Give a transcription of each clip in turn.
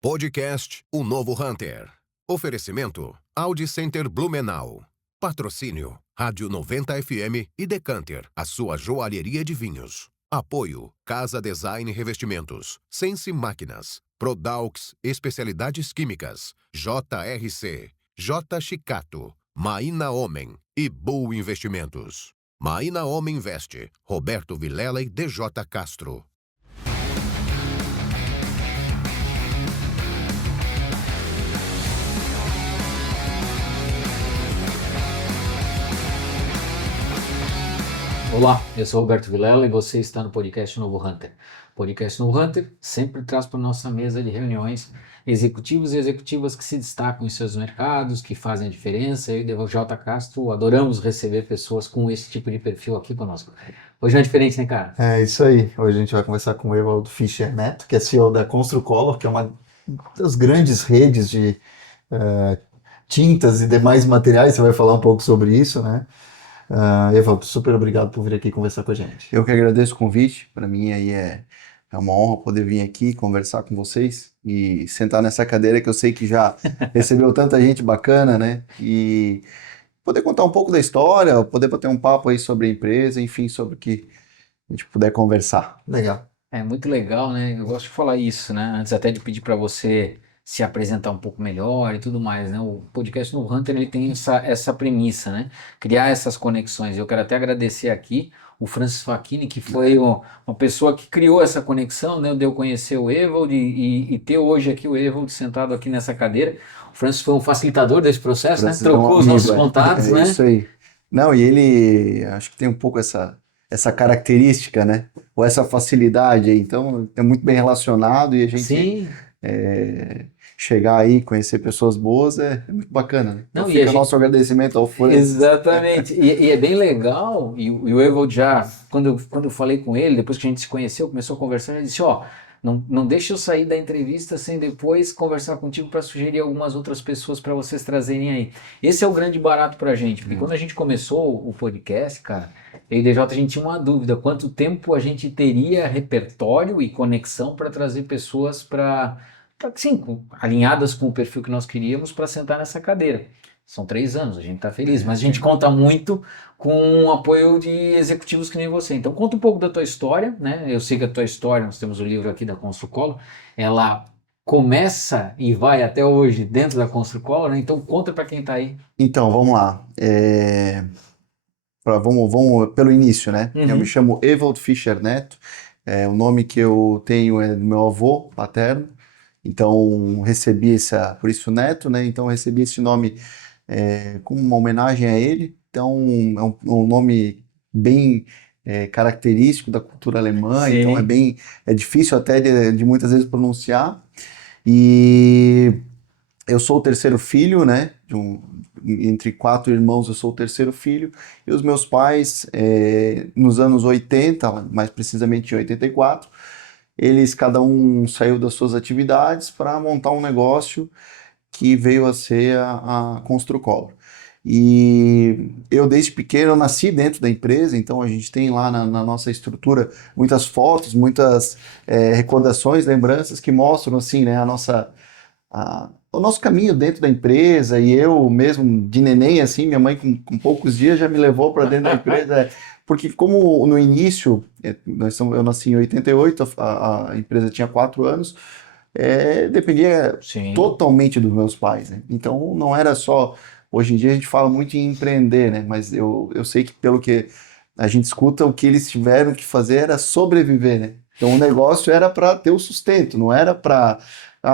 Podcast O Novo Hunter. Oferecimento Audi Center Blumenau. Patrocínio Rádio 90 FM e Decanter, a sua joalheria de vinhos. Apoio Casa Design Revestimentos, Sense Máquinas, Prodaux Especialidades Químicas, JRC, J Chicato, Maína Homem e Bull Investimentos. Maína Homem Investe, Roberto Vilela e DJ Castro. Olá, eu sou Roberto Vilela e você está no podcast Novo Hunter. O podcast Novo Hunter sempre traz para a nossa mesa de reuniões executivos e executivas que se destacam em seus mercados, que fazem a diferença. Eu e o DJ Castro adoramos receber pessoas com esse tipo de perfil aqui conosco. Hoje não é diferente, né, cara? É isso aí. Hoje a gente vai conversar com o Evaldo Fischer Neto, que é CEO da Construcolor, que é uma das grandes redes de tintas e demais materiais. Você vai falar um pouco sobre isso, né? Evaldo, super obrigado por vir aqui conversar com a gente. Eu que agradeço o convite. Para mim aí é uma honra poder vir aqui conversar com vocês e sentar nessa cadeira que eu sei que já recebeu tanta gente bacana, né? E poder contar um pouco da história, poder bater um papo aí sobre a empresa, enfim, sobre o que a gente puder conversar. Legal. É muito legal, né? Eu gosto de falar isso, né? Antes até de pedir para você se apresentar um pouco melhor e tudo mais, né? O podcast Novo Hunter, ele tem essa premissa, né? Criar essas conexões. Eu quero até agradecer aqui o Francis Facchini, que foi uma pessoa que criou essa conexão, né? De eu conhecer o Evaldo e ter hoje aqui o Evaldo sentado aqui nessa cadeira. O Francis foi um facilitador desse processo, né? Trocou os nossos contatos, né? Isso aí. Não, e ele, acho que tem um pouco essa característica, né? Ou essa facilidade aí. Então, é muito bem relacionado e a gente... Sim. Chegar aí, conhecer pessoas boas é muito bacana, né? Não, então fica nosso agradecimento ao Francis. Exatamente, e é bem legal, e o Evaldo já, quando eu falei com ele, depois que a gente se conheceu, começou a conversar, ele disse, não deixa eu sair da entrevista sem depois conversar contigo para sugerir algumas outras pessoas para vocês trazerem aí. Esse é o grande barato pra gente, porque quando a gente começou o podcast, cara, eu e DJ, a gente tinha uma dúvida, quanto tempo a gente teria repertório e conexão para trazer pessoas sim, alinhadas com o perfil que nós queríamos para sentar nessa cadeira. São 3 anos, a gente está feliz, mas a gente conta muito com o apoio de executivos que nem você. Então conta um pouco da tua história, né? Eu sei que a tua história, nós temos o livro aqui da Construcolor, ela começa e vai até hoje dentro da Construcolor, né? Então conta para quem está aí. Então, vamos lá. Vamos pelo início, né? Eu me chamo Evaldo Fischer Neto, o nome que eu tenho é do meu avô paterno. Então, por isso Neto, né? Então, recebi esse nome como uma homenagem a ele. Então, é um nome bem característico da cultura alemã. Sim. Então, é difícil até de muitas vezes pronunciar. E eu sou o terceiro filho, né? Entre 4 irmãos, eu sou o terceiro filho. E os meus pais, nos anos 80, mais precisamente em 84, eles, cada um saiu das suas atividades para montar um negócio que veio a ser a Construcolor. E eu, desde pequeno, eu nasci dentro da empresa, então a gente tem lá na nossa estrutura muitas fotos, muitas recordações, lembranças que mostram, assim, né, o nosso caminho dentro da empresa. E eu mesmo, de neném, assim, minha mãe com poucos dias já me levou para dentro da empresa. Porque como no início, eu nasci em 88, a empresa tinha 4 anos, dependia Sim. totalmente dos meus pais, né? Então não era só... Hoje em dia a gente fala muito em empreender, né? Mas eu sei que, pelo que a gente escuta, o que eles tiveram que fazer era sobreviver, né? Então o negócio era para ter o sustento, não era para...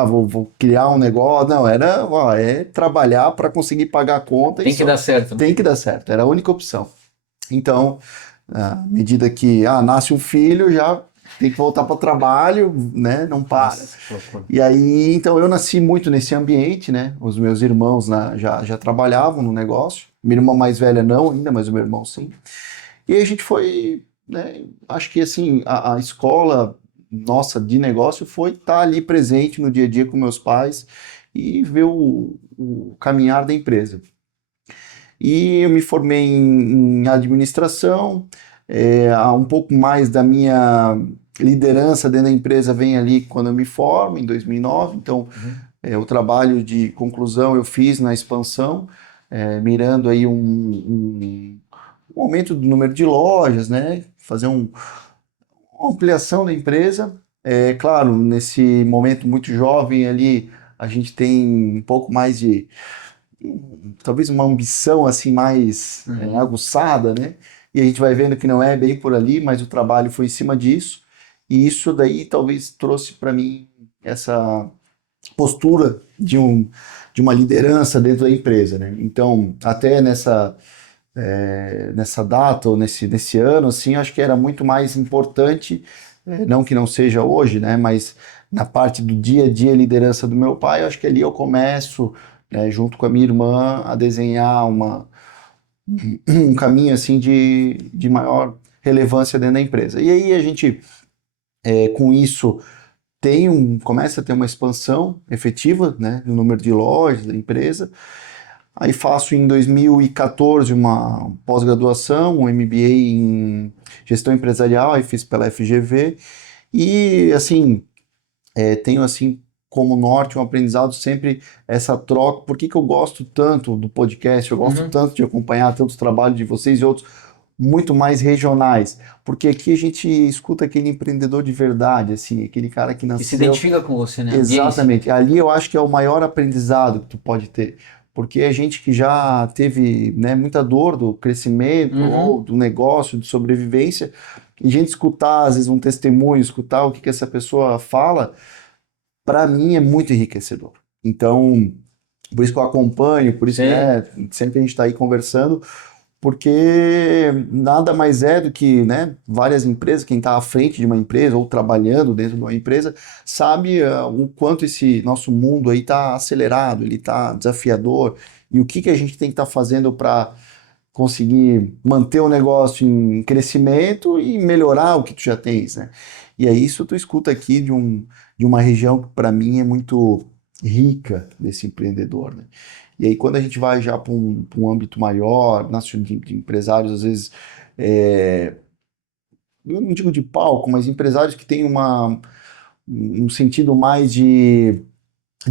vou criar um negócio. Não, era trabalhar para conseguir pagar a conta. Tem que dar certo. Tem que dar certo, era a única opção. Então, à medida que nasce um filho, já tem que voltar para o trabalho, né? Não para. E aí, então, eu nasci muito nesse ambiente, né? Os meus irmãos já trabalhavam no negócio. Minha irmã mais velha não ainda, mas o meu irmão sim. E aí a gente foi, né? Acho que assim, a escola nossa de negócio foi estar ali presente no dia a dia com meus pais e ver o caminhar da empresa. E eu me formei em administração. Um pouco mais da minha liderança dentro da empresa vem ali quando eu me formo, em 2009. Então, o trabalho de conclusão eu fiz na expansão, mirando aí um aumento do número de lojas, né? Fazer uma ampliação da empresa. Claro, nesse momento muito jovem ali, a gente tem um pouco mais de, talvez uma ambição assim mais aguçada, né? E a gente vai vendo que não é bem por ali, mas o trabalho foi em cima disso. E isso daí talvez trouxe para mim essa postura de uma liderança dentro da empresa, né? Então, até nessa data ou nesse ano, assim, acho que era muito mais importante, não que não seja hoje, né? Mas na parte do dia a dia liderança do meu pai, acho que ali eu começo, né, junto com a minha irmã, a desenhar um caminho assim de maior relevância dentro da empresa. E aí a gente, com isso, começa a ter uma expansão efetiva, né, no número de lojas da empresa. Aí faço em 2014 uma pós-graduação, um MBA em gestão empresarial, aí fiz pela FGV. E assim, tenho assim como norte um aprendizado sempre essa troca. Por que eu gosto tanto do podcast? Eu gosto tanto de acompanhar tantos trabalhos de vocês e outros muito mais regionais, porque aqui a gente escuta aquele empreendedor de verdade, assim, aquele cara que nasceu... E se identifica com você, né? Exatamente. Ali eu acho que é o maior aprendizado que tu pode ter, porque é gente que já teve, né, muita dor do crescimento ou do negócio, de sobrevivência, e gente escutar, às vezes, um testemunho, escutar o que essa pessoa fala, para mim é muito enriquecedor. Então, por isso que eu acompanho, por isso que sempre a gente está aí conversando, porque nada mais é do que, né, várias empresas, quem está à frente de uma empresa ou trabalhando dentro de uma empresa, sabe o quanto esse nosso mundo aí está acelerado, ele está desafiador, e o que a gente tem que estar fazendo para conseguir manter o negócio em crescimento e melhorar o que tu já tens, né? E aí isso tu escuta aqui de uma região que para mim é muito rica desse empreendedor, né? E aí quando a gente vai já para um âmbito maior, de empresários, às vezes, eu não digo de palco, mas empresários que têm um sentido mais de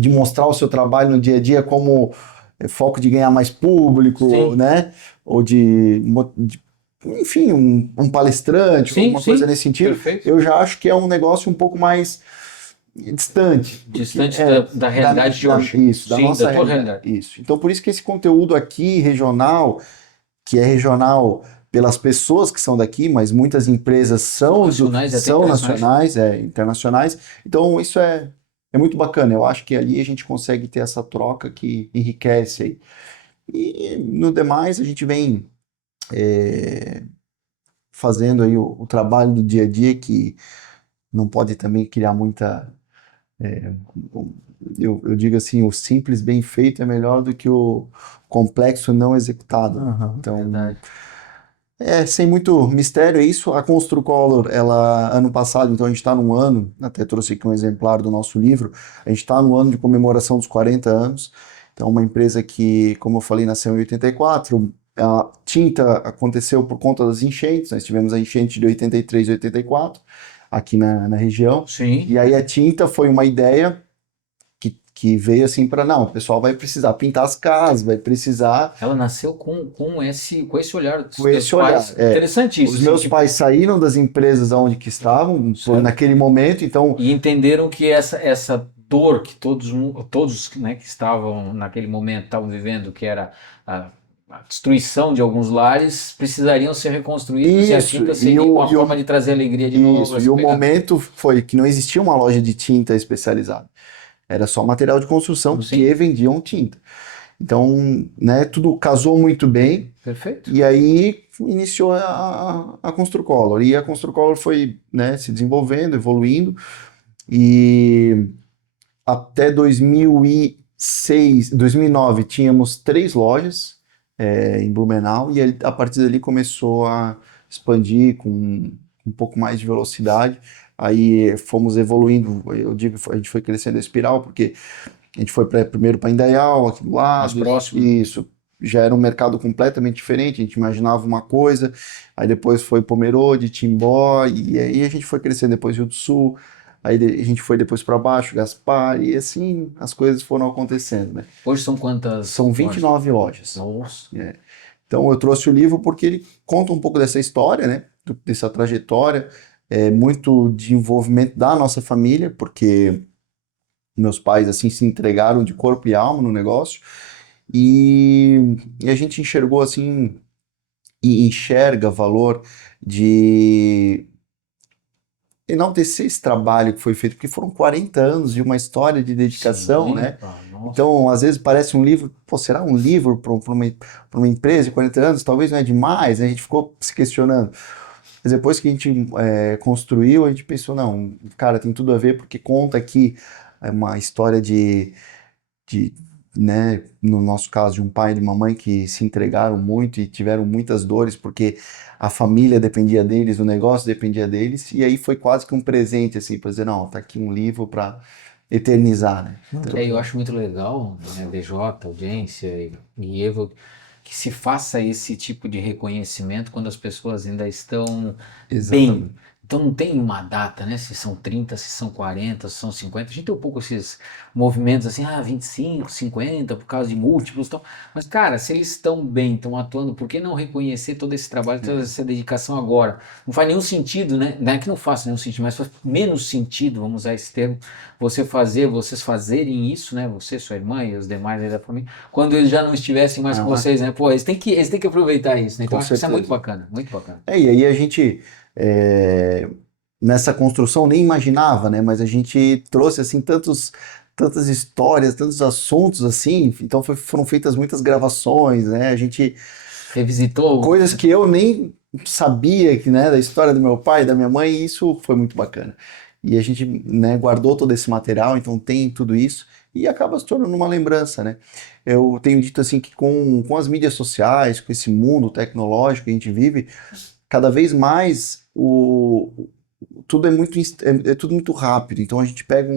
mostrar o seu trabalho no dia a dia como foco de ganhar mais público, né? Ou enfim, um palestrante, alguma coisa nesse sentido. Perfeito. Eu já acho que é um negócio um pouco mais distante da realidade de hoje. Isso, da nossa realidade. Isso. Então, por isso que esse conteúdo aqui, regional, que é regional pelas pessoas que são daqui, mas muitas empresas são nacionais, internacionais. Então, isso é muito bacana. Eu acho que ali a gente consegue ter essa troca que enriquece aí. E no demais, a gente vem fazendo aí o trabalho do dia a dia, que não pode também criar muita... eu digo assim, o simples bem feito é melhor do que o complexo não executado. Então, verdade. Sem muito mistério, é isso. A Construcolor, ano passado, então a gente está num ano, até trouxe aqui um exemplar do nosso livro, a gente está no ano de comemoração dos 40 anos. Então, uma empresa que, como eu falei, nasceu em 84, a tinta aconteceu por conta das enchentes, nós tivemos a enchente de 83 e 84, aqui na região. Sim. E aí a tinta foi uma ideia que veio assim para, não, o pessoal vai precisar pintar as casas, vai precisar... Ela nasceu com esse olhar dos com esse olhar, pais. Interessante isso. Os meus pais saíram das empresas onde que estavam, naquele momento, então... E entenderam que essa dor que todos, né, que estavam naquele momento estavam vivendo, que era a destruição de alguns lares, precisariam ser reconstruídos, e a tinta seria uma forma de trazer alegria de novo. E o momento foi que não existia uma loja de tinta especializada. Era só material de construção que vendiam tinta. Então, né, tudo casou muito bem. Perfeito. E aí iniciou a Construcolor. E a Construcolor foi, né, se desenvolvendo, evoluindo. E até 2009 tínhamos 3 lojas em Blumenau. E a partir dali começou a expandir com um pouco mais de velocidade. Aí fomos evoluindo, eu digo, a gente foi crescendo a espiral, porque a gente foi primeiro para Indaial, aqui do lado. Mais próximo. Isso. já era um mercado completamente diferente, a gente imaginava uma coisa, aí depois foi Pomerode, Timbó, e aí a gente foi crescendo, depois Rio do Sul, aí a gente foi depois para baixo, Gaspar, e assim as coisas foram acontecendo, né? Hoje são quantas? São 29 lojas. Nossa. Então eu trouxe o livro porque ele conta um pouco dessa história, né? Dessa trajetória, muito de envolvimento da nossa família, porque meus pais assim se entregaram de corpo e alma no negócio, e a gente enxergou assim, e enxerga valor de enaltecer esse trabalho que foi feito, porque foram 40 anos de uma história de dedicação, Sim, né? cara, nossa. Então, às vezes parece um livro, pô, será um livro para uma empresa de 40 anos? Talvez não é demais, né? A gente ficou se questionando. Mas depois que a gente construiu, a gente pensou, não, cara, tem tudo a ver, porque conta aqui uma história de, né, no nosso caso, de um pai e de uma mãe que se entregaram muito e tiveram muitas dores, porque a família dependia deles, o negócio dependia deles, e aí foi quase que um presente, assim, para dizer, não, tá aqui um livro para eternizar, né? Então, Eu acho muito legal, né, DJ, audiência e Evo, que se faça esse tipo de reconhecimento quando as pessoas ainda estão exatamente. bem. Então não tem uma data, né? Se são 30, se são 40, se são 50. A gente tem um pouco esses movimentos assim, 25, 50, por causa de múltiplos e tal. Mas, cara, se eles estão bem, estão atuando, por que não reconhecer todo esse trabalho, toda essa dedicação agora? Não faz nenhum sentido, né? Não é que não faça nenhum sentido, mas faz menos sentido, vamos usar esse termo, vocês fazerem isso, né? Você, sua irmã e os demais aí da família, quando eles já não estivessem mais com vocês, né? Pô, eles têm que aproveitar isso, né? Então Com acho que isso é muito certeza. bacana, muito bacana. E aí a gente, nessa construção, nem imaginava, né? Mas a gente trouxe, assim, tantas histórias, tantos assuntos, assim, então foram feitas muitas gravações, né? A gente... Revisitou? Coisas que eu nem sabia, que, né, da história do meu pai e da minha mãe, e isso foi muito bacana. E a gente, né, guardou todo esse material, então tem tudo isso, e acaba se tornando uma lembrança, né? Eu tenho dito assim que com as mídias sociais, com esse mundo tecnológico que a gente vive, cada vez mais tudo é tudo muito rápido. Então a gente pega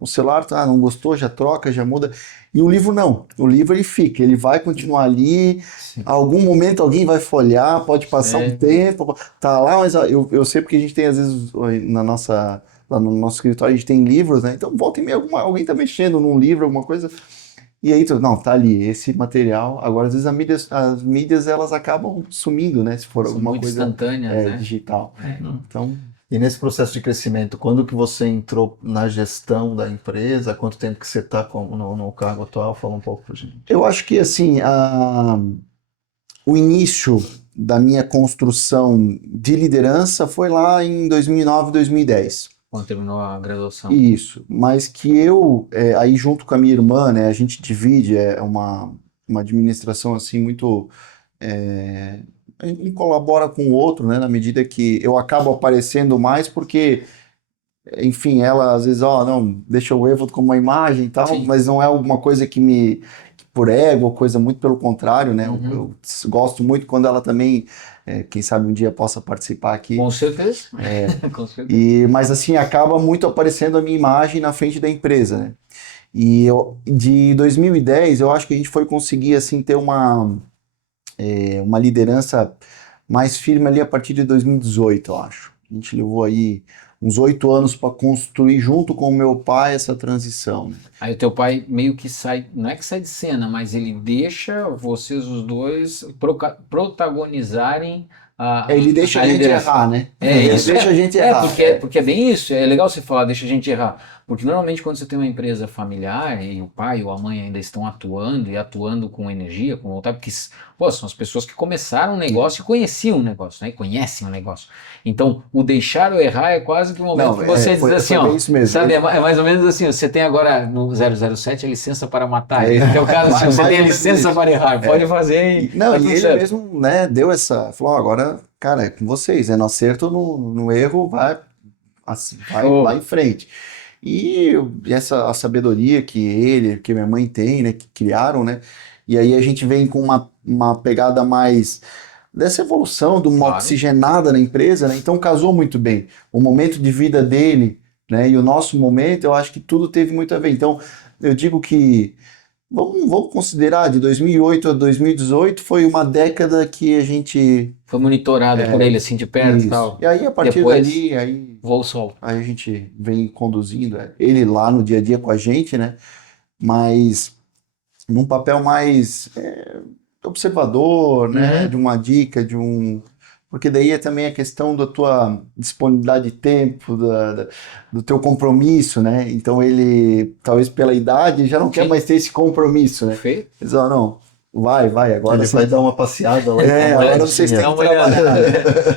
um celular, tá, não gostou, já troca, já muda. E o livro não. O livro ele fica, ele vai continuar ali. Sim. Algum momento alguém vai folhear, pode passar um tempo, tá lá, mas eu sei porque a gente tem às vezes lá no nosso escritório a gente tem livros, né? Então volta e meia alguém tá mexendo num livro, alguma coisa. E aí, não, tá ali, esse material. Agora, às vezes, as mídias elas acabam sumindo, né? Se for São alguma muito coisa instantâneas, né? digital. Então, E nesse processo de crescimento, quando que você entrou na gestão da empresa? Quanto tempo que você está no cargo atual? Fala um pouco pra gente. eu acho que, assim, o início da minha construção de liderança foi lá em 2009, 2010. Quando terminou a graduação. Isso, mas que aí junto com a minha irmã, né, a gente divide, uma administração assim muito, a gente colabora com o outro, né, na medida que eu acabo aparecendo mais porque, enfim, ela às vezes, não, deixa o Evo como uma imagem e tal, Sim. mas não é alguma coisa que por ego, coisa muito pelo contrário, né, eu gosto muito quando ela também, quem sabe um dia possa participar aqui. Com certeza. Com certeza. Mas assim, acaba muito aparecendo a minha imagem na frente da empresa, né? E de 2010, eu acho que a gente foi conseguir assim, ter uma liderança mais firme ali a partir de 2018, eu acho. A gente levou aí uns 8 anos para construir junto com o meu pai essa transição, né? Aí o teu pai meio que sai, não é que sai de cena, mas ele deixa vocês os dois protagonizarem Ele deixa a gente liderança. errar, né? Ele deixa a gente errar. Porque é bem isso, é legal você falar, deixa a gente errar. Porque normalmente quando você tem uma empresa familiar e o pai ou a mãe ainda estão atuando e atuando com energia, com vontade, porque são as pessoas que começaram o negócio e conheciam o negócio, né? E conhecem o negócio. Então, o deixar ou errar é quase que o momento que você diz assim, foi isso mesmo. sabe, é mais ou menos assim, você tem agora no 007 a licença para matar. No teu caso, assim, você tem a licença para errar, pode fazer. E ele mesmo, né, falou, agora, cara, é com vocês, no acerto, no erro, vai em frente. E a sabedoria que minha mãe tem, né, que criaram, né, e aí a gente vem com uma pegada mais dessa evolução, de uma oxigenada na empresa, né, então casou muito bem. O momento de vida dele, né, e o nosso momento, eu acho que tudo teve muito a ver. Então, eu digo que vamos considerar, de 2008 a 2018 foi uma década que a gente... Foi monitorado por ele assim de perto e Isso. tal. E aí, a partir Depois, dali, aí voou o sol. a gente vem conduzindo ele lá no dia a dia com a gente, né? Mas num papel mais observador, né? Uhum. De uma dica, de um... Porque daí é também a questão da tua disponibilidade de tempo, do teu compromisso, né? Então ele, talvez pela idade, já não quer Sim. mais ter esse compromisso, né? Perfeito. Eles falam, não, vai, agora Ele você... vai dar uma passeada lá. agora vocês têm Dá que uma olhada. trabalhar.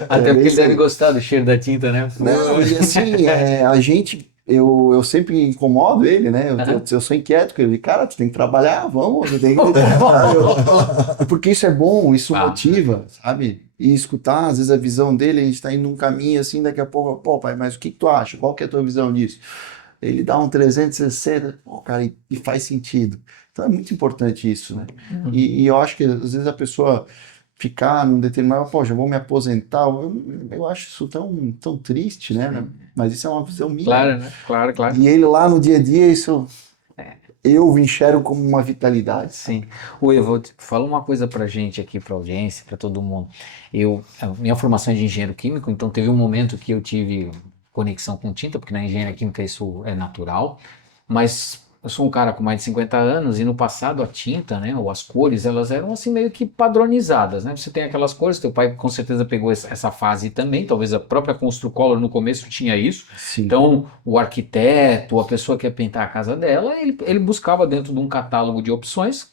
Até porque ele isso deve aí. gostar do cheiro da tinta, né? Não, e assim, a gente, eu sempre incomodo ele, né? Eu sou inquieto com ele. Cara, tu tem que trabalhar, vamos, tu tem que porque isso é bom, isso motiva, sabe? E escutar, às vezes, a visão dele, a gente tá indo num caminho assim, daqui a pouco, pô, pai, mas o que tu acha? Qual que é a tua visão disso? Ele dá um 360, pô, cara, e faz sentido. Então é muito importante isso, né? E eu acho que às vezes a pessoa ficar num determinado, poxa, eu vou me aposentar, eu acho isso tão triste, né? Mas isso é uma visão minha. Claro, né? Claro. E ele lá no dia a dia, isso eu enxergo como uma vitalidade. Sim. Evo, fala uma coisa pra gente aqui, pra audiência, pra todo mundo. Minha formação é de engenheiro químico, então teve um momento que eu tive conexão com tinta, porque na engenharia química isso é natural, mas eu sou um cara com mais de 50 anos e no passado a tinta, né, ou as cores, elas eram assim meio que padronizadas, né? Você tem aquelas cores, teu pai com certeza pegou essa fase também, talvez a própria Construcolor no começo tinha isso. Sim. Então, o arquiteto, a pessoa que ia pintar a casa dela, ele buscava dentro de um catálogo de opções,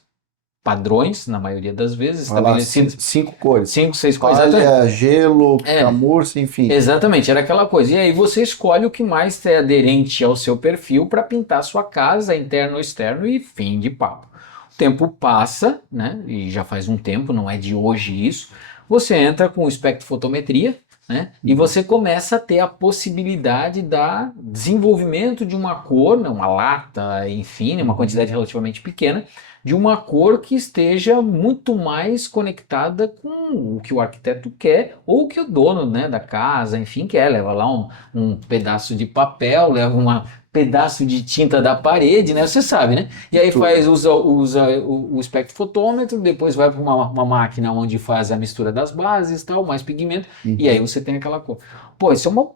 padrões, na maioria das vezes, Vai lá, estabelecidos. 5 cores. 5, 6 cores. Exatamente. Palha, gelo, camurça, enfim. Exatamente, era aquela coisa. E aí você escolhe o que mais é aderente ao seu perfil para pintar a sua casa, interno ou externo, e fim de papo. O tempo passa, né? E já faz um tempo, não é de hoje isso. Você entra com espectrofotometria, né? E você começa a ter a possibilidade da desenvolvimento de uma cor, né, uma lata, enfim, uma quantidade relativamente pequena, de uma cor que esteja muito mais conectada com o que o arquiteto quer ou o que o dono, né, da casa, enfim, quer. Leva lá um pedaço de papel, leva um pedaço de tinta da parede, né? Você sabe, né? E aí usa o espectrofotômetro, depois vai para uma máquina onde faz a mistura das bases, tal, mais pigmento, e aí você tem aquela cor. Pô, isso é uma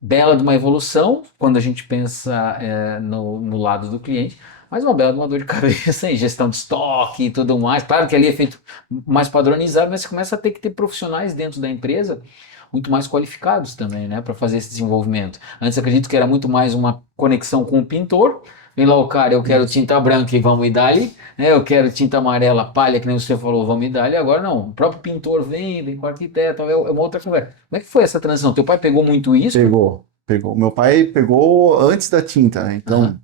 bela de uma evolução quando a gente pensa no lado do cliente, mas uma bela de uma dor de cabeça em gestão de estoque e tudo mais. Claro que ali é feito mais padronizado, mas você começa a ter que ter profissionais dentro da empresa muito mais qualificados também, né, para fazer esse desenvolvimento. Antes acredito que era muito mais uma conexão com o pintor. Vem lá o cara, eu quero tinta branca e vamos me dar ali, né? Eu quero tinta amarela, palha, que nem você falou, vamos me dar ali. Agora não, o próprio pintor vem com o arquiteto, é uma outra conversa. Como é que foi essa transição? Teu pai pegou muito isso? Pegou. Meu pai pegou antes da tinta, né? Então,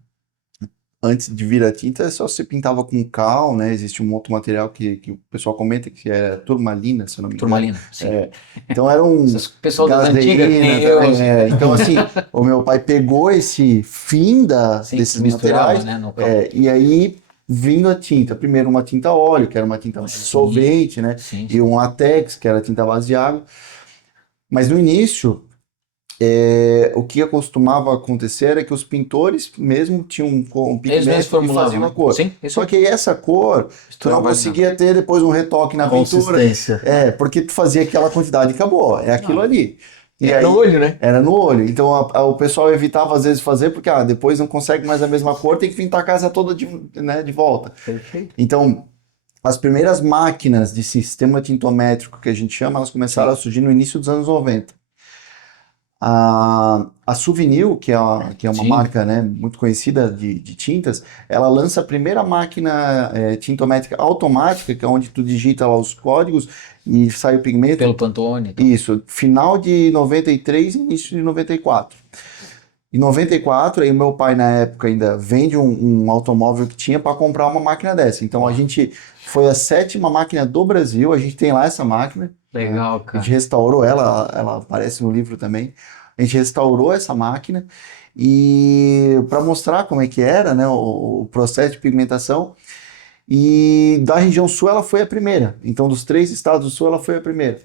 antes de vir a tinta, só se pintava com cal, né? Existe um outro material que o pessoal comenta que é turmalina, se eu não me engano. Turmalina, sim. Então era um pessoal das antigas, nem eu. Então assim, o meu pai pegou esse fim desses materiais, né, e aí vindo a tinta. Primeiro uma tinta óleo, que era uma tinta mais solvente, né? Sim. E um látex, que era tinta base de água. Mas no início, o que costumava acontecer era que os pintores mesmo tinham um pigmento e faziam a cor. Sim, só que essa cor, tu não conseguia ter depois um retoque na pintura. Porque tu fazia aquela quantidade e acabou. É aquilo ali. E era no olho, né? Era no olho. Então o pessoal evitava às vezes fazer porque depois não consegue mais a mesma cor, tem que pintar a casa toda de volta. Perfeito. Então, as primeiras máquinas de sistema tintométrico que a gente chama, elas começaram a surgir no início dos anos 90. A Suvinil, que é uma marca, né, muito conhecida de tintas, ela lança a primeira máquina tintométrica automática, que é onde tu digita lá os códigos e sai o pigmento. Pelo Pantone. Então. Isso, final de 93 e início de 94. Em 94, aí meu pai na época ainda vende um automóvel que tinha para comprar uma máquina dessa. Então a gente foi a 7ª máquina do Brasil, a gente tem lá essa máquina. Legal, cara. A gente restaurou ela aparece no livro também. A gente restaurou essa máquina e para mostrar como é que era, né, o processo de pigmentação. E da região sul ela foi a primeira. Então dos 3 estados do sul ela foi a primeira.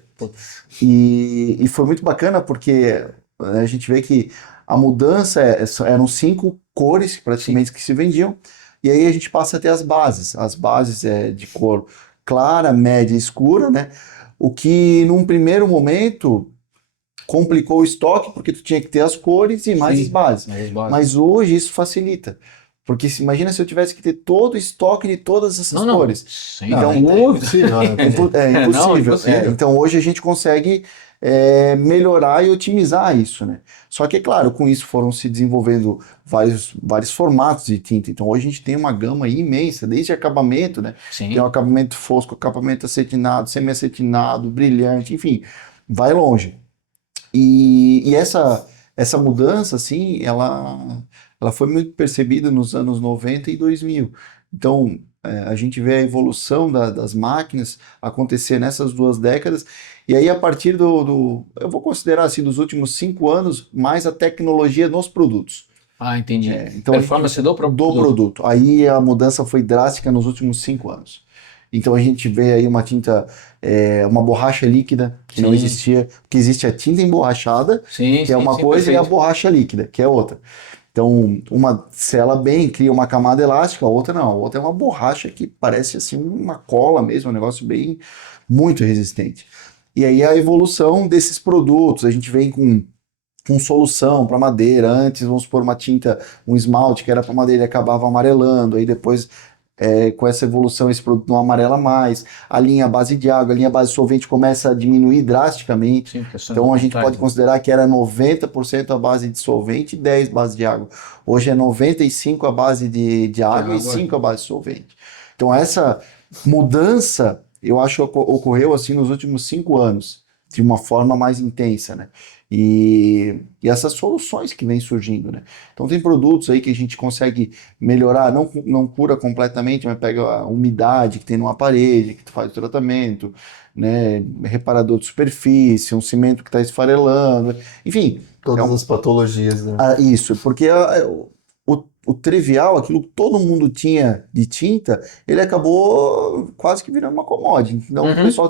E foi muito bacana porque a gente vê que a mudança eram 5 cores praticamente que se vendiam. E aí a gente passa a ter as bases de cor clara, média e escura, né? O que num primeiro momento complicou o estoque, porque tu tinha que ter as cores e mais as bases. Mas hoje isso facilita. Porque imagina se eu tivesse que ter todo o estoque de todas essas cores. Sem Então, impossível, né? É impossível. impossível. Então hoje a gente consegue melhorar e otimizar isso, né? Só que, é claro, com isso foram se desenvolvendo vários formatos de tinta. Então hoje a gente tem uma gama imensa, desde acabamento, né? Sim. Tem o acabamento fosco, acabamento acetinado, semi-acetinado, brilhante, enfim, vai longe. E essa mudança, assim, ela foi muito percebida nos anos 90 e 2000. Então, a gente vê a evolução das máquinas acontecer nessas 2 décadas, e aí a partir eu vou considerar assim, dos últimos 5 anos, mais a tecnologia nos produtos. Ah, entendi. Então, Performance do produto. Do produto. Aí a mudança foi drástica nos últimos 5 anos. Então a gente vê aí uma tinta, uma borracha líquida, que não existia, porque existe a tinta emborrachada, que é uma coisa, e a borracha líquida, que é outra. Então, uma sela bem, cria uma camada elástica, a outra não. A outra é uma borracha que parece assim uma cola mesmo, um negócio bem, muito resistente. E aí a evolução desses produtos, a gente vem com solução para madeira. Antes, vamos supor, uma tinta, um esmalte que era para madeira e acabava amarelando, aí depois com essa evolução esse produto não amarela mais, a linha base de água, a linha base de solvente começa a diminuir drasticamente. Então a gente pode considerar que era 90% a base de solvente e 10% base de água. Hoje é 95% a base de água e 5% a base de solvente. Então essa mudança, eu acho que ocorreu assim nos últimos 5 anos, de uma forma mais intensa, né? E essas soluções que vêm surgindo, né? Então tem produtos aí que a gente consegue melhorar, não cura completamente, mas pega a umidade que tem numa parede, que tu faz o tratamento, né? Reparador de superfície, um cimento que está esfarelando, enfim. Todas as patologias, né? Isso, porque o trivial, aquilo que todo mundo tinha de tinta, ele acabou quase que virando uma commodity. Então o pessoal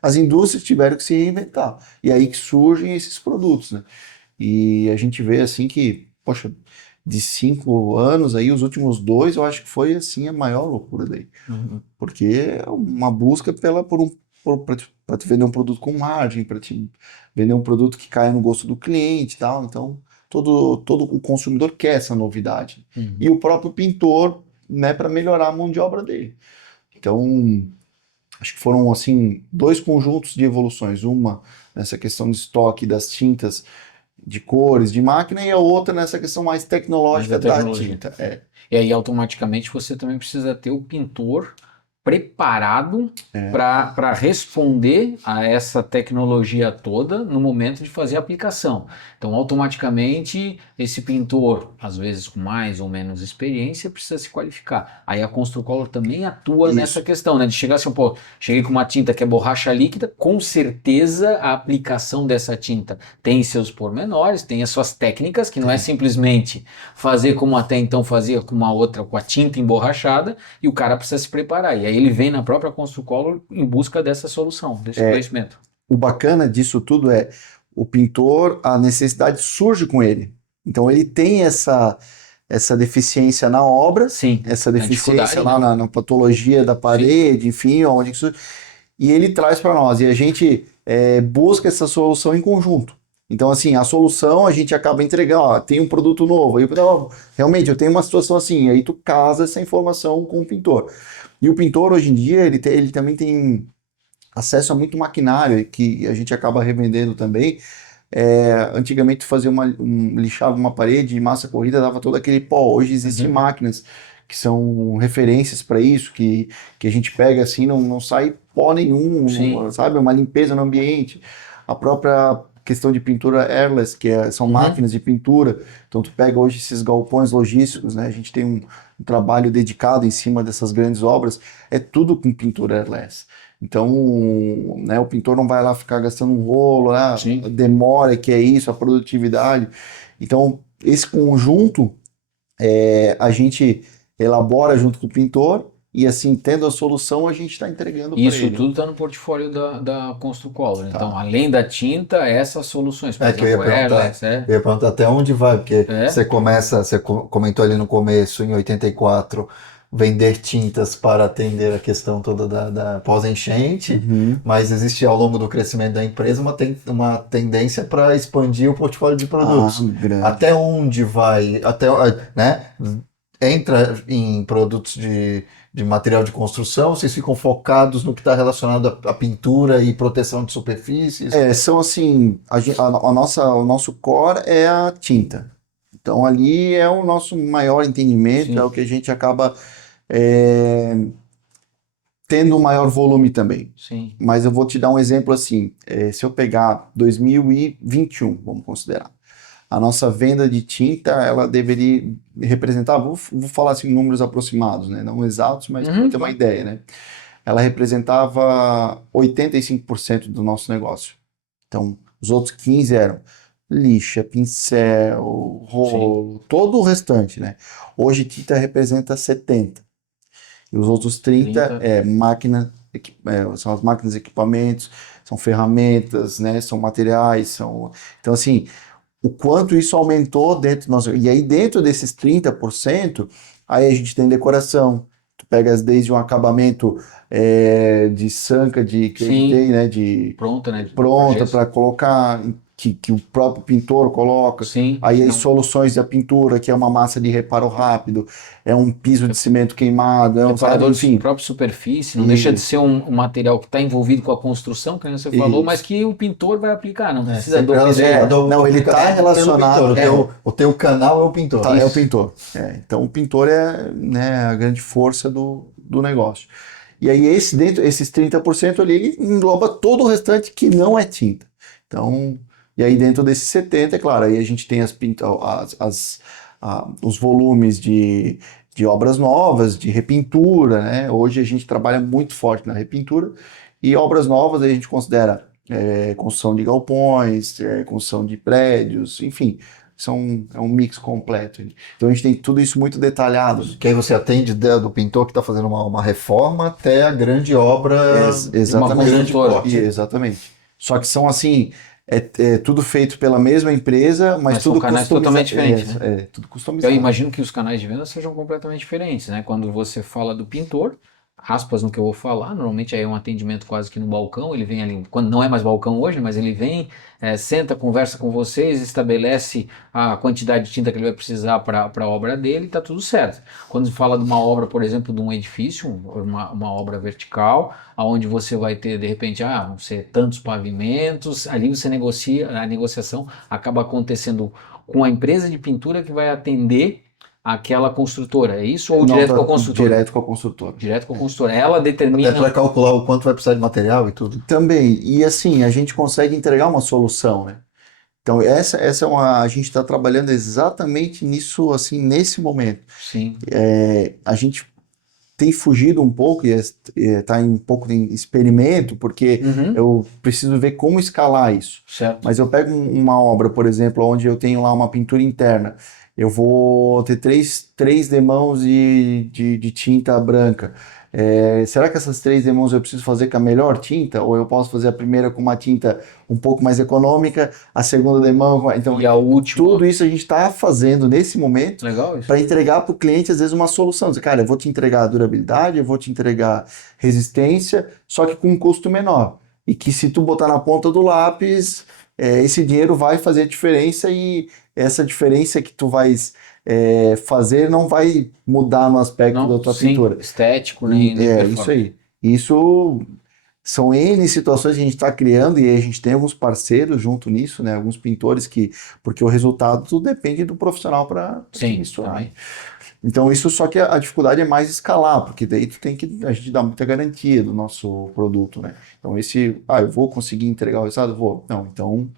as indústrias tiveram que se reinventar. E aí que surgem esses produtos, né? E a gente vê assim que, poxa, de 5 anos aí, os últimos 2, eu acho que foi assim a maior loucura daí. Porque é uma busca para te vender um produto com margem, para te vender um produto que caia no gosto do cliente e tal. Então, todo o consumidor quer essa novidade. E o próprio pintor, né, para melhorar a mão de obra dele. Então, acho que foram assim 2 conjuntos de evoluções. Uma nessa questão de estoque das tintas, de cores, de máquina, e a outra nessa questão mais tecnológica da tinta. E aí, automaticamente, você também precisa ter o pintor preparado para responder a essa tecnologia toda no momento de fazer a aplicação. Então, automaticamente, esse pintor, às vezes com mais ou menos experiência, precisa se qualificar. Aí a Construcolor também atua nessa questão, né? De chegar assim, pô, cheguei com uma tinta que é borracha líquida, com certeza a aplicação dessa tinta tem seus pormenores, tem as suas técnicas, que não é simplesmente fazer como até então fazia com uma outra, com a tinta emborrachada, e o cara precisa se preparar. E aí ele vem na própria Construcolor em busca dessa solução, desse conhecimento. O bacana disso tudo é o pintor, a necessidade surge com ele. Então ele tem essa deficiência na obra, essa deficiência lá na patologia da parede, enfim, onde isso, e ele traz para nós. E a gente busca essa solução em conjunto. Então, assim, a solução a gente acaba entregando, tem um produto novo, aí realmente eu tenho uma situação assim, aí tu casa essa informação com o pintor. E o pintor, hoje em dia, ele também tem acesso a muito maquinário, que a gente acaba revendendo também. Antigamente lixava uma parede de massa corrida, dava todo aquele pó. Hoje existem máquinas que são referências para isso, que a gente pega assim, não sai pó nenhum, sabe? Uma limpeza no ambiente. A própria questão de pintura airless, são máquinas de pintura. Então tu pega hoje esses galpões logísticos, né? A gente tem um trabalho dedicado em cima dessas grandes obras, é tudo com pintura airless. Então, né, o pintor não vai lá ficar gastando um rolo, a demora, que é isso, a produtividade. Então, esse conjunto a gente elabora junto com o pintor, e assim, tendo a solução, a gente está entregando para Isso ele. tudo está no portfólio da Construcolor. Tá. Então, além da tinta, essas soluções, por Que eu ia exemplo, perguntar, Airless, eu ia perguntar até onde vai, porque É. você começa, você comentou ali no começo, em 84, vender tintas para atender a questão toda da pós-enchente, Uhum. mas existe ao longo do crescimento da empresa uma tendência para expandir o portfólio de produtos. grande. Até onde vai, né? Entra em produtos de material de construção, vocês ficam focados no que está relacionado à pintura e proteção de superfícies? São assim, o nosso core é a tinta. Então ali é o nosso maior entendimento, Sim. é o que a gente acaba tendo um maior volume também. Sim. Mas eu vou te dar um exemplo assim, se eu pegar 2021, vamos considerar, a nossa venda de tinta, ela deveria representar, vou falar assim números aproximados, né? Não exatos, mas para ter uma ideia, né? Ela representava 85% do nosso negócio. Então, os outros 15 eram lixa, pincel, rolo, todo o restante, né? Hoje tinta representa 70%. E os outros 30 máquina, são as máquinas, equipamentos, são ferramentas, né? São materiais, Então, assim, o quanto isso aumentou dentro do nosso... E aí, dentro desses 30%, aí a gente tem decoração. Tu pegas desde um acabamento de sanca que a gente tem, né? Pronta, né? Pronta para colocar, que o próprio pintor coloca. Sim. Aí as soluções da pintura, que é uma massa de reparo rápido, é um piso de cimento queimado, Reparador enfim. de própria superfície, não deixa de ser um material que está envolvido com a construção, que você falou, mas que o pintor vai aplicar, não precisa do Não, ele está relacionado. O teu canal é o pintor. É o pintor. Então o pintor é, né, a grande força do negócio. E aí esses 30% ali, ele engloba todo o restante que não é tinta. Então, e aí dentro desses 70%, é claro, aí a gente tem os volumes de obras novas, de repintura, né? Hoje a gente trabalha muito forte na repintura, e obras novas a gente considera construção de galpões, construção de prédios, enfim, é um mix completo. Então a gente tem tudo isso muito detalhado. Que aí você atende do pintor que está fazendo uma reforma até a grande obra, exatamente. Exatamente. Só que são assim, tudo feito pela mesma empresa, mas tudo são canais totalmente diferentes. Né? Tudo customizado. Eu imagino que os canais de venda sejam completamente diferentes, né? Quando você fala do pintor, aspas no que eu vou falar, normalmente aí é um atendimento quase que no balcão, ele vem ali, quando não é mais balcão hoje, mas ele vem, senta, conversa com vocês, estabelece a quantidade de tinta que ele vai precisar para a obra dele, tá tudo certo. Quando se fala de uma obra, por exemplo, de um edifício, uma obra vertical, aonde você vai ter, de repente, vão ser tantos pavimentos, ali você negocia, a negociação acaba acontecendo com a empresa de pintura que vai atender aquela construtora, é isso? Ou direto com a construtora? Direto com a construtora. Direto com a construtora. Ela determina... Até para calcular o quanto vai precisar de material e tudo. Também. E assim, a gente consegue entregar uma solução, né? Então, essa é a gente está trabalhando exatamente nisso, assim, nesse momento. Sim. A gente tem fugido um pouco e está um pouco em experimento, porque eu preciso ver como escalar isso. Certo. Mas eu pego uma obra, por exemplo, onde eu tenho lá uma pintura interna, eu vou ter três demãos de tinta branca. Será que essas 3 demãos eu preciso fazer com a melhor tinta? Ou eu posso fazer a primeira com uma tinta um pouco mais econômica, a segunda demão... Então, e a última... Tudo isso a gente está fazendo nesse momento para entregar para o cliente, às vezes, uma solução. Dizer, cara, eu vou te entregar durabilidade, eu vou te entregar resistência, só que com um custo menor. E que se tu botar na ponta do lápis, esse dinheiro vai fazer a diferença, e essa diferença que tu vais fazer não vai mudar no aspecto da tua pintura. Estético, nem isso aí. Isso são N situações que a gente está criando, e a gente tem alguns parceiros junto nisso, né? Alguns pintores porque o resultado tudo depende do profissional para misturar. Então isso, só que a dificuldade é mais escalar, porque daí a gente dá muita garantia do nosso produto, né? Então eu vou conseguir entregar o resultado? Vou. Não, então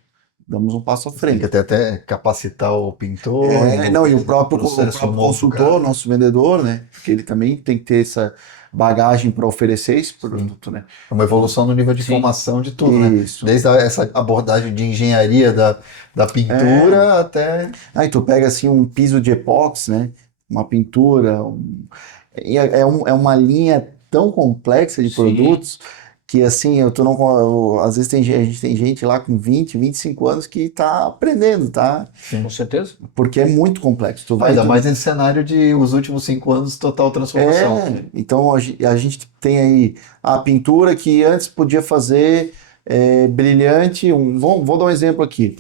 damos um passo à frente. Tem que até capacitar o pintor. E o próprio consultor, nosso vendedor, né? Porque ele também tem que ter essa bagagem para oferecer esse produto, né? É uma evolução no nível de formação de tudo, Isso. né? Desde essa abordagem de engenharia da pintura até... Aí tu pega assim um piso de epóxi, né? Uma pintura, É uma linha tão complexa de Sim. produtos que, assim, às vezes a gente tem gente lá com 20, 25 anos que está aprendendo, tá? Com certeza. Porque é muito complexo. Tu vai Ainda mais nesse cenário de os últimos 5 anos total transformação. então a gente tem aí a pintura que antes podia fazer brilhante. Vou dar um exemplo aqui.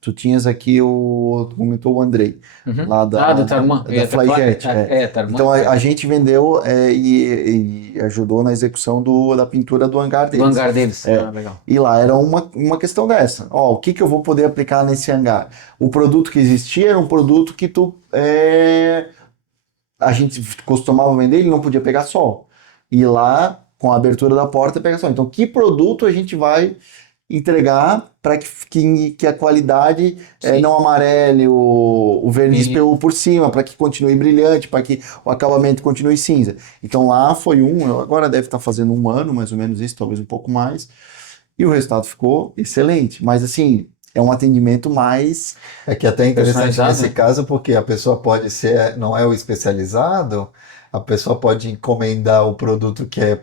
Tu tinhas aqui tu comentou o Andrei, lá do Tarumã. da Flyjet. Tarumã. Então a gente vendeu e ajudou na execução da pintura do hangar Do deles. hangar deles. Legal. E lá era uma questão dessa. Ó, o que eu vou poder aplicar nesse hangar? O produto que existia era um produto que a gente costumava vender, ele não podia pegar sol. E lá, com a abertura da porta, pega sol. Então, que produto a gente vai entregar para que a qualidade não amarele o verniz PU por cima, para que continue brilhante, para que o acabamento continue cinza. Então lá foi agora deve estar fazendo 1 ano, mais ou menos isso, talvez um pouco mais, e o resultado ficou excelente. Mas assim, é um atendimento mais... É que até é interessante personalizado, nesse caso, porque a pessoa pode ser, não é o especializado, a pessoa pode encomendar o produto que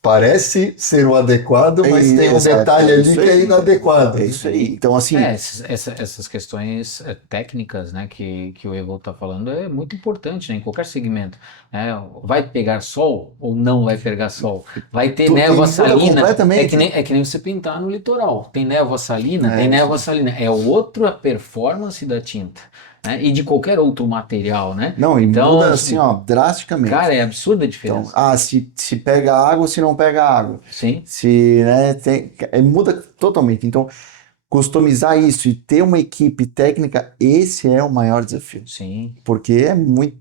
parece ser o adequado, mas tem um detalhe ali que é inadequado. É isso aí. Então, assim... essas questões técnicas, né, que o Evo está falando é muito importante, né, em qualquer segmento. Né? Vai pegar sol ou não vai pegar sol? Vai ter névoa salina? É que nem você pintar no litoral. Tem névoa salina? Tem névoa salina. É outra performance da tinta. Né? E de qualquer outro material, né? Não, então, muda assim, drasticamente. Cara, é absurda a diferença. Então, se pega água, se não pega água. Sim. Muda totalmente. Então, customizar isso e ter uma equipe técnica, esse é o maior desafio. Sim. Porque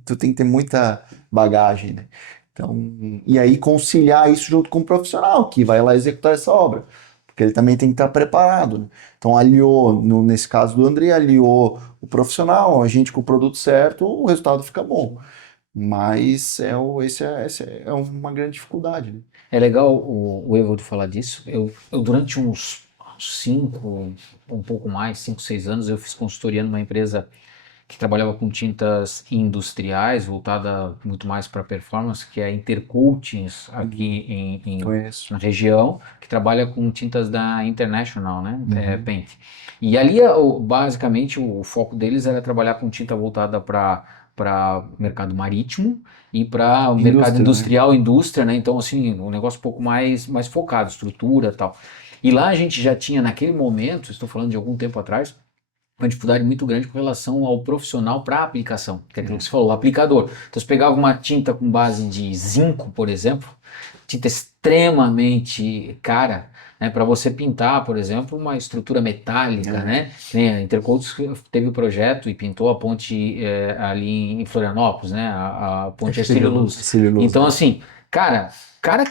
tu tem que ter muita bagagem, né? Então, e aí conciliar isso junto com o profissional que vai lá executar essa obra. Porque ele também tem que estar preparado. Né? Então, nesse caso do André, aliou o profissional, a gente com o produto certo, o resultado fica bom. Mas essa é uma grande dificuldade. Né? É legal o Evaldo falar disso. Eu durante uns 5, um pouco mais, 5, 6 anos, eu fiz consultoria numa empresa que trabalhava com tintas industriais, voltada muito mais para performance, que é a Intercoatings, aqui na região, que trabalha com tintas da International, né? Paint. E ali, basicamente, o foco deles era trabalhar com tinta voltada para mercado marítimo e para o mercado industrial, indústria, né? Então, assim, um negócio um pouco mais focado, estrutura e tal. E lá a gente já tinha, naquele momento, estou falando de algum tempo atrás, uma dificuldade muito grande com relação ao profissional para a aplicação, que é aquilo que você falou, o aplicador. Então, você pegava uma tinta com base de zinco, por exemplo, tinta extremamente cara, né, para você pintar, por exemplo, uma estrutura metálica, né? A Intercoatings teve o projeto e pintou a ponte ali em Florianópolis, né? A ponte Ercílio-Luz. Então, assim, cara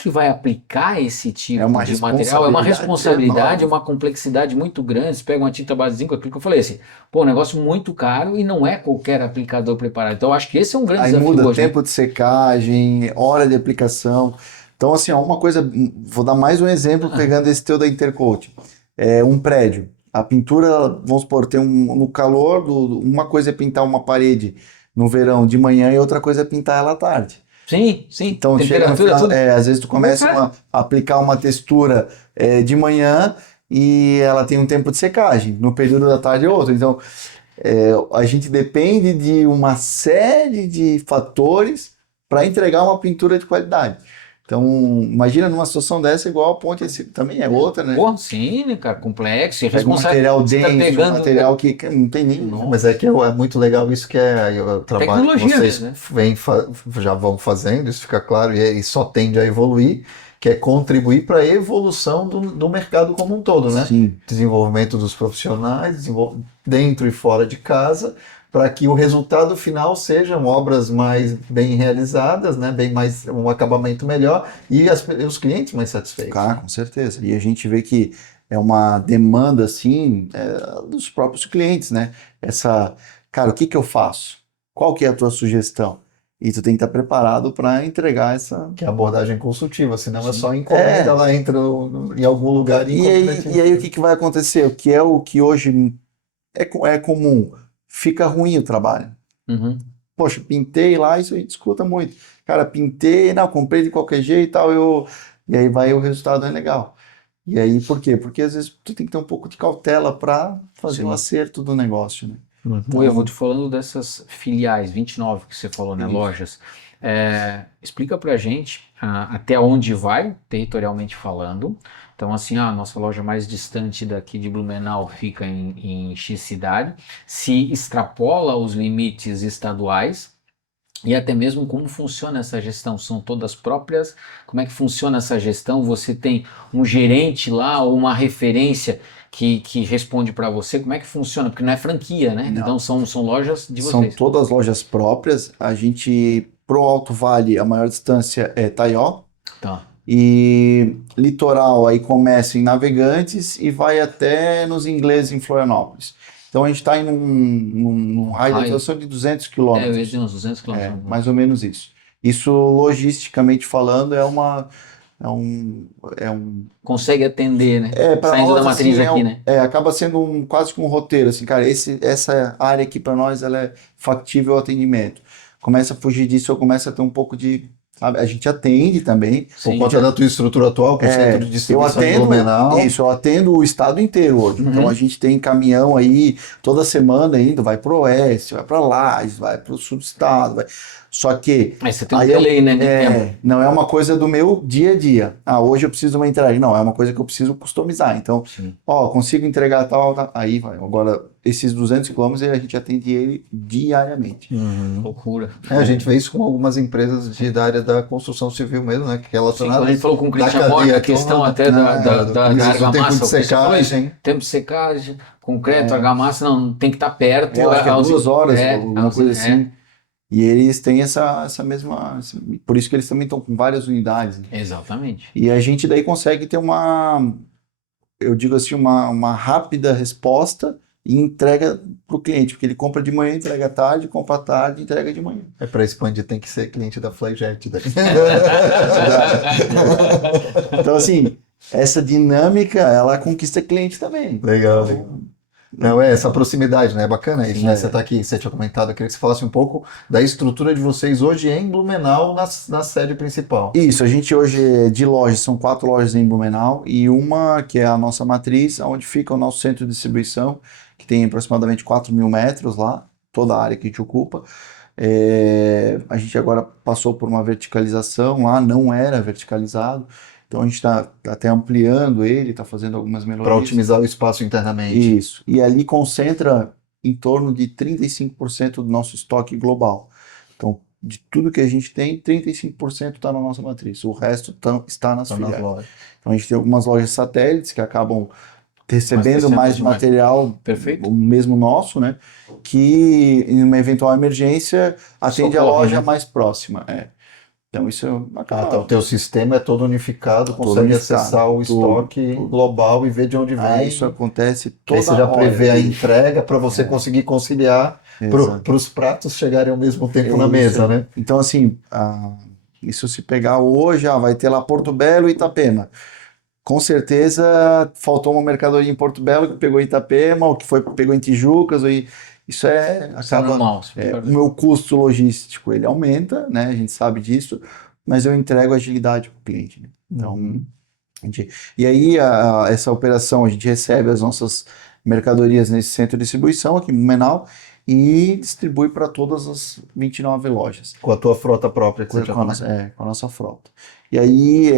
que vai aplicar esse tipo de material é uma responsabilidade, uma complexidade muito grande. Você pega uma tinta base de zinco, aquilo que eu falei assim, um negócio muito caro e não é qualquer aplicador preparado. Então, eu acho que esse é um grande desafio muda hoje. Tempo de secagem, hora de aplicação. Então, assim, uma coisa, vou dar mais um exemplo pegando esse teu da Intercoat. Um prédio, a pintura, vamos supor, tem no calor, uma coisa é pintar uma parede no verão de manhã e outra coisa é pintar ela à tarde. Sim. Então, chega no final, às vezes tu começa a aplicar uma textura de manhã e ela tem um tempo de secagem, no período da tarde é outro. Então, a gente depende de uma série de fatores para entregar uma pintura de qualidade. Então, imagina numa situação dessa, igual a ponte, também é outra, né? Pô, sim, né, cara, complexo e responsável. Material denso, material que não tem nem... Mas é que é muito legal isso que eu trabalho tecnologia, que vocês né? já vão fazendo, isso fica claro, e só tende a evoluir, que é contribuir para a evolução do mercado como um todo, né? Sim. Desenvolvimento dos profissionais, dentro e fora de casa, para que o resultado final sejam obras mais bem realizadas, né, um acabamento melhor e os clientes mais satisfeitos. Claro, com certeza. E a gente vê que é uma demanda assim dos próprios clientes, né? Cara, o que eu faço? Qual que é a tua sugestão? E tu tem que estar preparado para entregar essa... Que é a abordagem consultiva, senão é só encomenda, ela entra em algum lugar e aí o que vai acontecer? O que hoje é comum? Fica ruim o trabalho. poxa, pintei lá, isso a gente escuta muito. Cara, pintei, não, comprei de qualquer jeito e tal, e aí o resultado é legal. E aí, por quê? Porque às vezes tu tem que ter um pouco de cautela para fazer o acerto do negócio, né? Eu vou te falando dessas filiais, 29 que você falou, né, Isso. lojas. Explica pra gente até onde vai, territorialmente falando. Então, assim, a nossa loja mais distante daqui de Blumenau fica em X cidade. Se extrapola os limites estaduais e até mesmo como funciona essa gestão. São todas próprias? Como é que funciona essa gestão? Você tem um gerente lá ou uma referência que responde para você? Como é que funciona? Porque não é franquia, né? Não. Então são lojas de São vocês. todas lojas próprias. A gente, pro Alto Vale, a maior distância é Taió. Tá. E litoral aí começa em Navegantes e vai até nos ingleses em Florianópolis. Então a gente está em um raio de atuação de 200 Eu ia quilômetros. dizer uns 200 quilômetros. Mais ou menos isso. Isso, logisticamente falando, é um Consegue atender, né? pra Saindo nós, da matriz assim, aqui, né? acaba sendo quase que um roteiro, assim, cara, essa área aqui para nós, ela é factível ao atendimento. Começa a fugir disso, eu começo a ter um pouco de, sabe, a gente atende também. Por conta da tua estrutura atual, com o centro de distribuição em Blumenau. Isso, eu atendo o estado inteiro hoje. Então a gente tem caminhão aí, toda semana indo, vai pro oeste, vai para Lages, vai pro sul do estado, Só que... Aí você tem um delay, né? Não é uma coisa do meu dia a dia. Hoje eu preciso de uma entrega. Não, é uma coisa que eu preciso customizar. Então, consigo entregar tal, aí vai. Agora, esses 200 quilômetros, a gente atende ele diariamente. Loucura. A gente vê isso com algumas empresas da área da construção civil mesmo, né? Que relacionadas. Quando a gente falou com o Cristian Mora, a questão até da argamassa, tempo de secagem. Tempo de secagem, concreto, argamassa, não, tem que estar perto. Eu acho que é 2 horas, alguma coisa assim. É. E eles têm essa mesma... Por isso que eles também estão com várias unidades. Exatamente. E a gente daí consegue ter eu digo assim, uma rápida resposta e entrega para o cliente, porque ele compra de manhã, entrega à tarde, compra à tarde, entrega de manhã. Para expandir tem que ser cliente da Flyjet. Então assim, essa dinâmica, ela conquista cliente também. Legal. Não, essa proximidade, né? É bacana isso, né? Você tá aqui, você tinha comentado, eu queria que você falasse um pouco da estrutura de vocês hoje em Blumenau, na sede principal. Isso, a gente hoje de lojas, são 4 lojas em Blumenau e uma que é a nossa matriz, onde fica o nosso centro de distribuição, que tem aproximadamente 4.000 metros lá, toda a área que a gente ocupa. A gente agora passou por uma verticalização lá, não era verticalizado. Então a gente está até ampliando ele, está fazendo algumas melhorias. Para otimizar o espaço internamente. Isso. E ali concentra em torno de 35% do nosso estoque global. Então, de tudo que a gente tem, 35% está na nossa matriz. O resto está nas filiais. Então a gente tem algumas lojas satélites que acabam recebendo mais material, perfeito, o mesmo nosso, né? Que em uma eventual emergência atende a loja mais próxima. Então isso acaba. O teu sistema é todo unificado, consegue acessar o estoque global e ver de onde vem. Isso acontece toda hora. Aí você já prevê a entrega para você conseguir conciliar para os pratos chegarem ao mesmo tempo na mesa, né? Então assim, isso se pegar hoje, vai ter lá Porto Belo e Itapema. Com certeza faltou uma mercadoria em Porto Belo que pegou em Itapema, ou que pegou em Tijucas, isso acaba, normal. O meu custo logístico ele aumenta, né? A gente sabe disso, mas eu entrego agilidade para o cliente. Né? Então, e aí essa operação a gente recebe as nossas mercadorias nesse centro de distribuição aqui em Blumenau e distribui para todas as 29 lojas. Com a tua frota própria que você já com a nossa frota. E aí,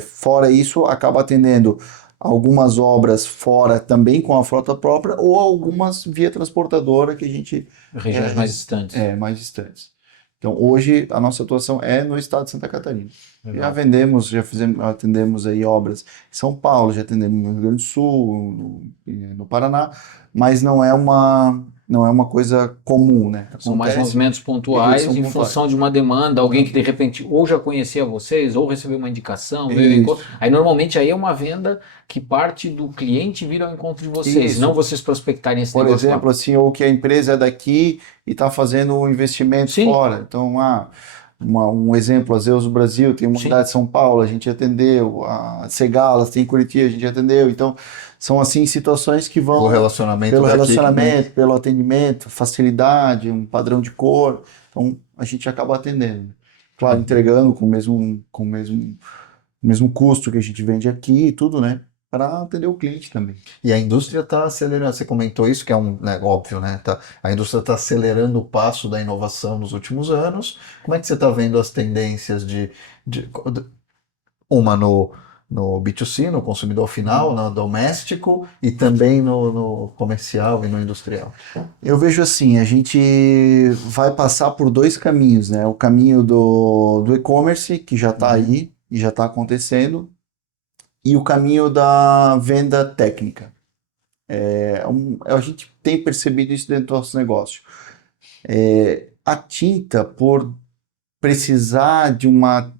fora isso, acaba atendendo algumas obras fora também com a frota própria ou algumas via transportadora que a gente... Regiões mais distantes. Mais distantes. Então, hoje, a nossa atuação é no estado de Santa Catarina. Legal. Atendemos aí obras em São Paulo, já atendemos no Rio Grande do Sul, no Paraná, mas não é uma coisa comum, né? São mais movimentos pontuais em função de uma demanda, alguém que de repente ou já conhecia vocês, ou recebeu uma indicação, aí normalmente aí é uma venda que parte do cliente vir ao encontro de vocês, não vocês prospectarem esse negócio. Por exemplo, assim, ou que a empresa é daqui e está fazendo um investimento fora. Então, um exemplo, a Zeus do Brasil tem uma unidade de São Paulo, a gente atendeu, a Segalas tem em Curitiba, a gente atendeu, então são assim situações que vão pelo relacionamento, pelo atendimento, facilidade, um padrão de cor, Então, a gente acaba atendendo. Claro, entregando com o mesmo custo que a gente vende aqui e tudo, né? Para atender o cliente também. E a indústria está acelerando, você comentou isso, que é óbvio, né? A indústria está acelerando o passo da inovação nos últimos anos. Como é que você está vendo as tendências de uma no B2C, no consumidor final, no doméstico, e também no comercial e no industrial? Eu vejo assim, a gente vai passar por dois caminhos, né? O caminho do e-commerce, que já está aí e já está acontecendo, e o caminho da venda técnica. A gente tem percebido isso dentro do nosso negócio. A tinta, por precisar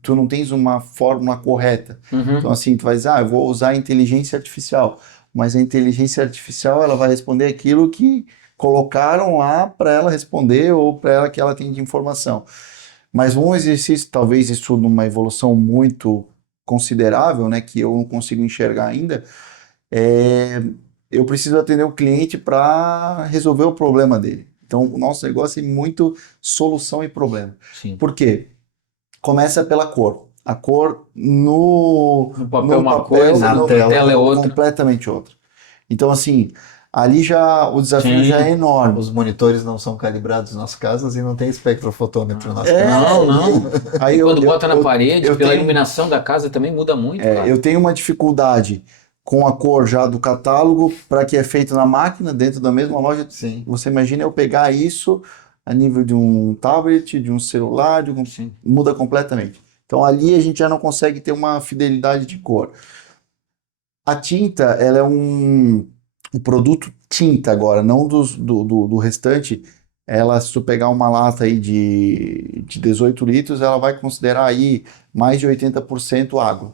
tu não tens uma fórmula correta. Então assim, tu vai dizer, eu vou usar a inteligência artificial, mas a inteligência artificial ela vai responder aquilo que colocaram lá para ela responder ou para ela que ela tem de informação. Mas um exercício, talvez isso numa evolução muito considerável, né, que eu não consigo enxergar ainda, eu preciso atender o cliente para resolver o problema dele. Então, o nosso negócio é muito solução e problema. Sim. Por quê? Começa pela cor. A cor no papel uma coisa, na tela é outra. Completamente outra. Então, assim, ali já o desafio já é enorme. Os monitores não são calibrados nas casas e não tem espectrofotômetro nas casas. Não. Aí Quando bota na parede, pela tenho, iluminação da casa também muda muito. Cara. Eu tenho uma dificuldade com a cor já do catálogo para que é feito na máquina, dentro da mesma loja. Sim. Você imagina eu pegar isso a nível de um tablet, de um celular, muda completamente. Então ali a gente já não consegue ter uma fidelidade de cor. A tinta, ela é um produto tinta agora, não do restante. Ela, se tu pegar uma lata aí de 18 litros, ela vai considerar aí mais de 80% água.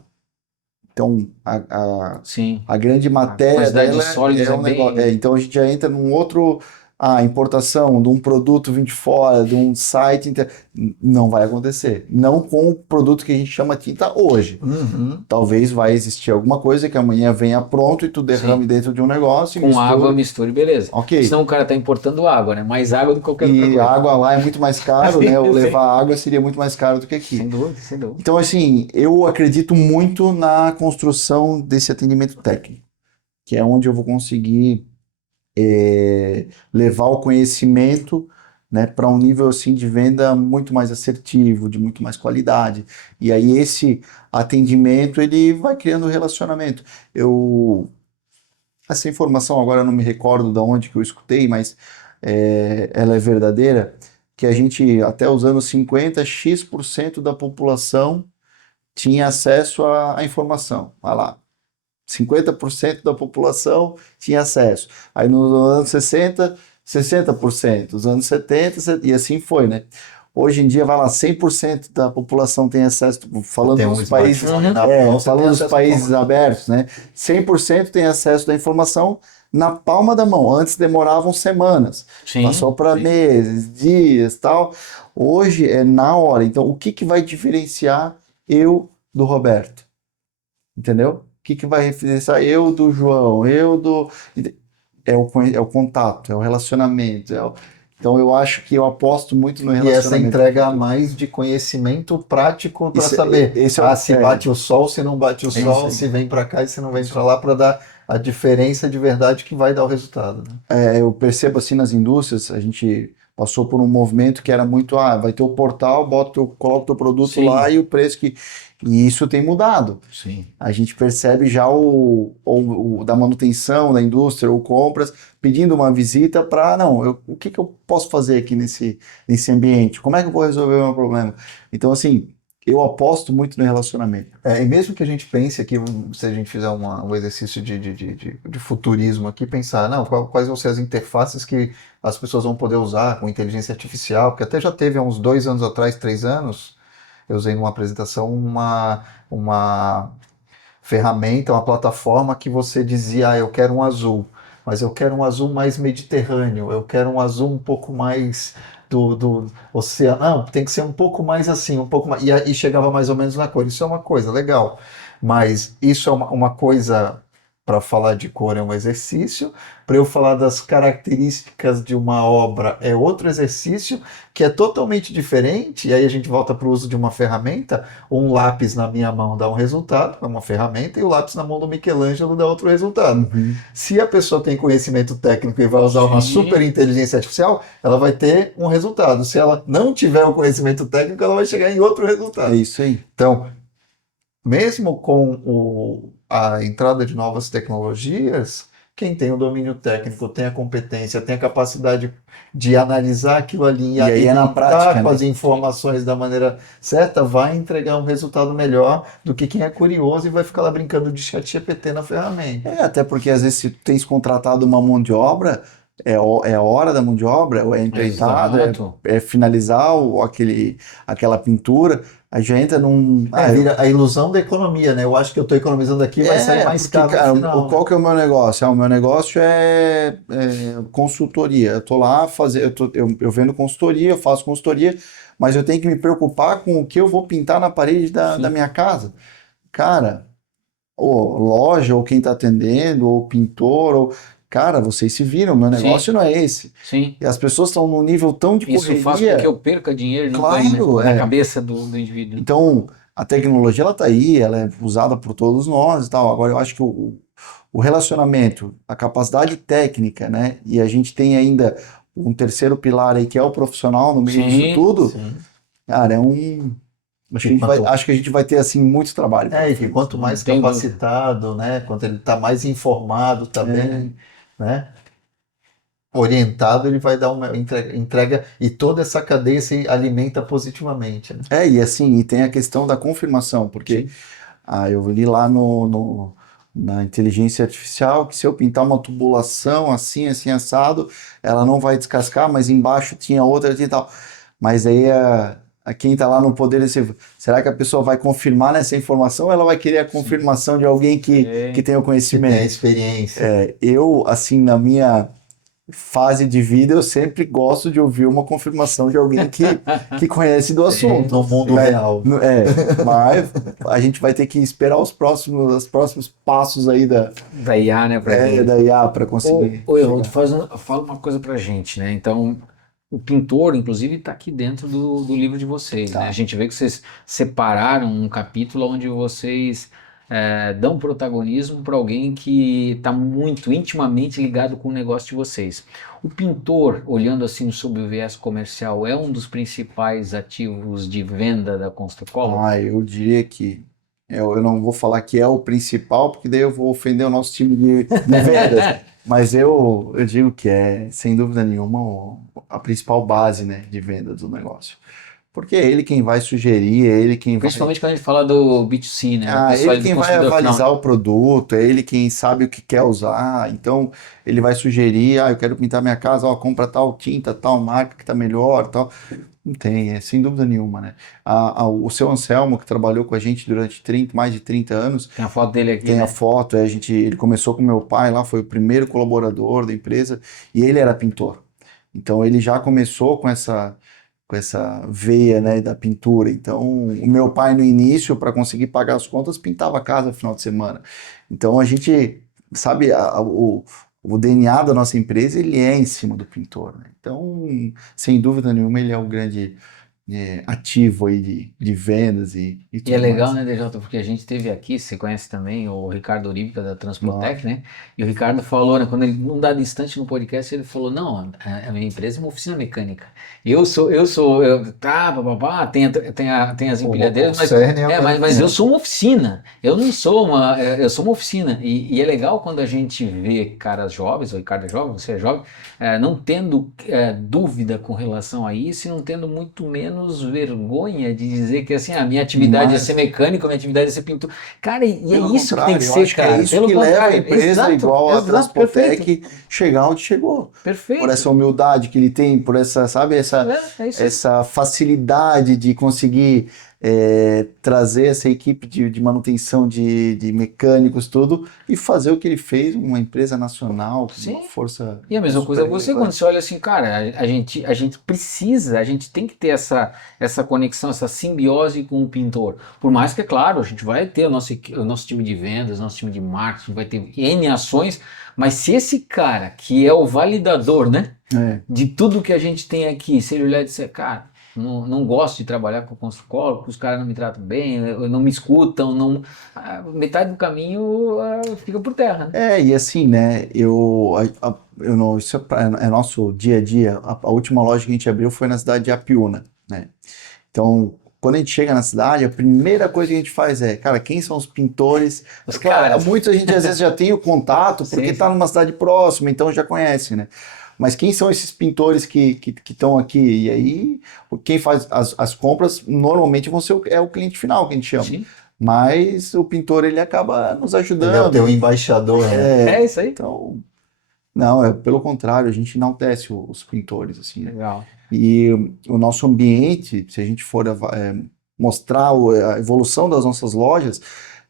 Então, a grande matéria dela de sólidos é um negócio. Então, a gente já entra num outro... A importação de um produto vindo de fora, de um site... Não vai acontecer. Não com o produto que a gente chama tinta hoje. Talvez vai existir alguma coisa que amanhã venha pronto e tu derrame dentro de um negócio. Com água, mistura e beleza. Ok. Senão o cara tá importando água, né? Mais água do que qualquer outra coisa. E a água lá é muito mais caro, né? Ou levar água seria muito mais caro do que aqui. Sem dúvida, sem dúvida. Então, assim, eu acredito muito na construção desse atendimento técnico, que é onde eu vou conseguir levar o conhecimento, né, para um nível assim de venda muito mais assertivo, de muito mais qualidade. E aí esse atendimento ele vai criando relacionamento. Essa informação agora eu não me recordo de onde que eu escutei, mas ela é verdadeira, que a gente até os anos 50, X% da população tinha acesso à informação. Olha lá. 50% da população tinha acesso. Aí nos anos 60, 60%. Nos anos 70, e assim foi, né? Hoje em dia, vai lá, 100% da população tem acesso, falando dos países, falando dos países abertos, né? 100% tem acesso à informação na palma da mão. Antes demoravam semanas, passou para meses, dias, tal. Hoje é na hora. Então, o que vai diferenciar eu do Roberto? Entendeu? O que vai diferenciar eu do João? É o contato, é o relacionamento. Então eu acho que eu aposto muito no relacionamento. E essa entrega a mais de conhecimento prático para saber se bate o sol, se não bate o sol, se vem para cá e se não vem para lá, para dar a diferença de verdade que vai dar o resultado. Né? Eu percebo assim nas indústrias, a gente passou por um movimento que era muito, vai ter o portal, coloca o teu produto lá e o preço que... E isso tem mudado. Sim. A gente percebe já o da manutenção da indústria ou compras pedindo uma visita para, o que eu posso fazer aqui nesse ambiente? Como é que eu vou resolver o meu problema? Então, assim, eu aposto muito no relacionamento. E mesmo que a gente pense aqui, se a gente fizer um exercício de futurismo aqui, pensar, quais vão ser as interfaces que as pessoas vão poder usar com inteligência artificial, porque até já teve há uns 2 anos atrás, 3 anos, eu usei numa apresentação uma ferramenta, uma plataforma que você dizia, eu quero um azul, mas eu quero um azul mais mediterrâneo, eu quero um azul um pouco mais do oceano, não, tem que ser um pouco mais assim, um pouco mais, e chegava mais ou menos na cor. Isso é uma coisa legal, mas isso é uma coisa para falar de cor é um exercício, para eu falar das características de uma obra é outro exercício, que é totalmente diferente, e aí a gente volta para o uso de uma ferramenta, um lápis na minha mão dá um resultado, é uma ferramenta, e o lápis na mão do Michelangelo dá outro resultado. Se a pessoa tem conhecimento técnico e vai usar uma super inteligência artificial, ela vai ter um resultado. Se ela não tiver o conhecimento técnico, ela vai chegar em outro resultado. É isso aí. Então, mesmo com a entrada de novas tecnologias, quem tem o domínio técnico, tem a competência, tem a capacidade de analisar aquilo ali E aí é na prática, com né? as informações da maneira certa, vai entregar um resultado melhor do que quem é curioso e vai ficar lá brincando de chat GPT na ferramenta. Até porque às vezes se tu tens contratado uma mão de obra, é a hora da mão de obra, é empreitada, Exato. é finalizar aquela pintura, aí já entra num... Vira a ilusão da economia, né? Eu acho que eu estou economizando aqui, vai sair mais porque, caro cara, no final. qual que é o meu negócio? O meu negócio é consultoria. Eu tô lá, eu vendo consultoria, eu faço consultoria, mas eu tenho que me preocupar com o que eu vou pintar na parede da minha casa. Cara, ou loja, ou quem está atendendo, ou pintor, cara, vocês se viram, meu negócio não é esse. Sim. E as pessoas estão num nível tão de Isso correria. faz com que eu perca dinheiro, não ganhe, né? Na cabeça do indivíduo. Então, a tecnologia, ela está aí, ela é usada por todos nós e tal. Agora, eu acho que o relacionamento, a capacidade técnica, né? E a gente tem ainda um terceiro pilar aí, que é o profissional no meio disso tudo. Cara, acho que a gente vai ter, assim, muito trabalho. E que quanto mais capacitado, né? Quanto ele está mais informado também, né? Orientado, ele vai dar uma entrega e toda essa cadeia se alimenta positivamente. Né? E assim, e tem a questão da confirmação, porque eu li lá na inteligência artificial que se eu pintar uma tubulação assim, assim, assado, ela não vai descascar, mas embaixo tinha outra e tal. Mas aí quem está lá no poder, será que a pessoa vai confirmar nessa informação ou ela vai querer a confirmação de alguém que tem o conhecimento? Que tem a experiência. Eu, assim, na minha fase de vida, eu sempre gosto de ouvir uma confirmação de alguém que conhece do assunto. No mundo real. Mas a gente vai ter que esperar os próximos passos aí da IA, né? Da IA para conseguir. Fala uma coisa pra gente, né? Então, o pintor, inclusive, está aqui dentro do livro de vocês, né? A gente vê que vocês separaram um capítulo onde vocês dão protagonismo para alguém que está muito intimamente ligado com o negócio de vocês. O pintor, olhando assim sob o viés comercial, é um dos principais ativos de venda da Construcolo? Eu diria que eu não vou falar que é o principal, porque daí eu vou ofender o nosso time de vendas. Mas eu digo que é, sem dúvida nenhuma, a principal base, né, de venda do negócio. Porque é ele quem vai sugerir, é ele quem Principalmente quando a gente fala do B2C, né? Ele quem vai avalizar o produto, é ele quem sabe o que quer usar. Então, ele vai sugerir, eu quero pintar minha casa, compra tal tinta, tal marca que tá melhor, tal. Não tem, sem dúvida nenhuma, né? O seu Anselmo, que trabalhou com a gente durante mais de 30 anos. Tem a foto dele aqui, Tem a foto, ele começou com meu pai lá, foi o primeiro colaborador da empresa, e ele era pintor. Então, ele já começou com essa veia, né, da pintura. Então, o meu pai no início, para conseguir pagar as contas, pintava a casa no final de semana. Então, a gente, sabe, o DNA da nossa empresa, ele é em cima do pintor, né? Então, sem dúvida nenhuma, ele é um grande ativo aí de vendas e tudo E é legal, mais. né, DJ, porque a gente teve aqui, você conhece também o Ricardo Uribica da Transpotec, né? E o Ricardo falou, né, quando ele, num dado instante no podcast, ele falou, não, a minha empresa é uma oficina mecânica. Tem as empilhadeiras, mas eu sou uma oficina. Eu não sou eu sou uma oficina. E é legal quando a gente vê caras jovens, o Ricardo é jovem, você é jovem, não tendo dúvida com relação a isso e não tendo muito menos vergonha de dizer que assim, a minha atividade é ser mecânico, a minha atividade é ser pintor. Cara, e é isso que tem que ser, cara. É isso que leva a empresa igual a Transpotec chegar onde chegou. Perfeito. Por essa humildade que ele tem, por essa, sabe, essa facilidade de conseguir trazer essa equipe de manutenção de mecânicos, tudo, e fazer o que ele fez, uma empresa nacional, com Sim. uma força E a mesma coisa super você, relevante. quando você olha assim, cara, a gente precisa, a gente tem que ter essa conexão, essa simbiose com o pintor. Por mais que, é claro, a gente vai ter o nosso time de vendas, nosso time de marketing, vai ter N ações, mas se esse cara, que é o validador, né, de tudo que a gente tem aqui, se ele olhar e disser, cara, não gosto de trabalhar com construtor, porque os caras não me tratam bem, não me escutam, metade do caminho fica por terra, né? E assim, né, eu não, isso é nosso dia a dia. A última loja que a gente abriu foi na cidade de Apiúna, né? Então, quando a gente chega na cidade, a primeira coisa que a gente faz cara, quem são os pintores? Os Claro, caras. muitos a gente às vezes já tem o contato, porque Sim, está numa cidade próxima, então já conhece, né? Mas quem são esses pintores que estão aqui? E aí, quem faz as compras normalmente vão ser o cliente final, que a gente chama. sim. Mas o pintor, ele acaba nos Ele é o ajudando. teu embaixador, né? É isso aí. Então, não, pelo contrário, a gente enaltece os pintores, assim, né? Legal. E o nosso ambiente, se a gente for mostrar a evolução das nossas lojas,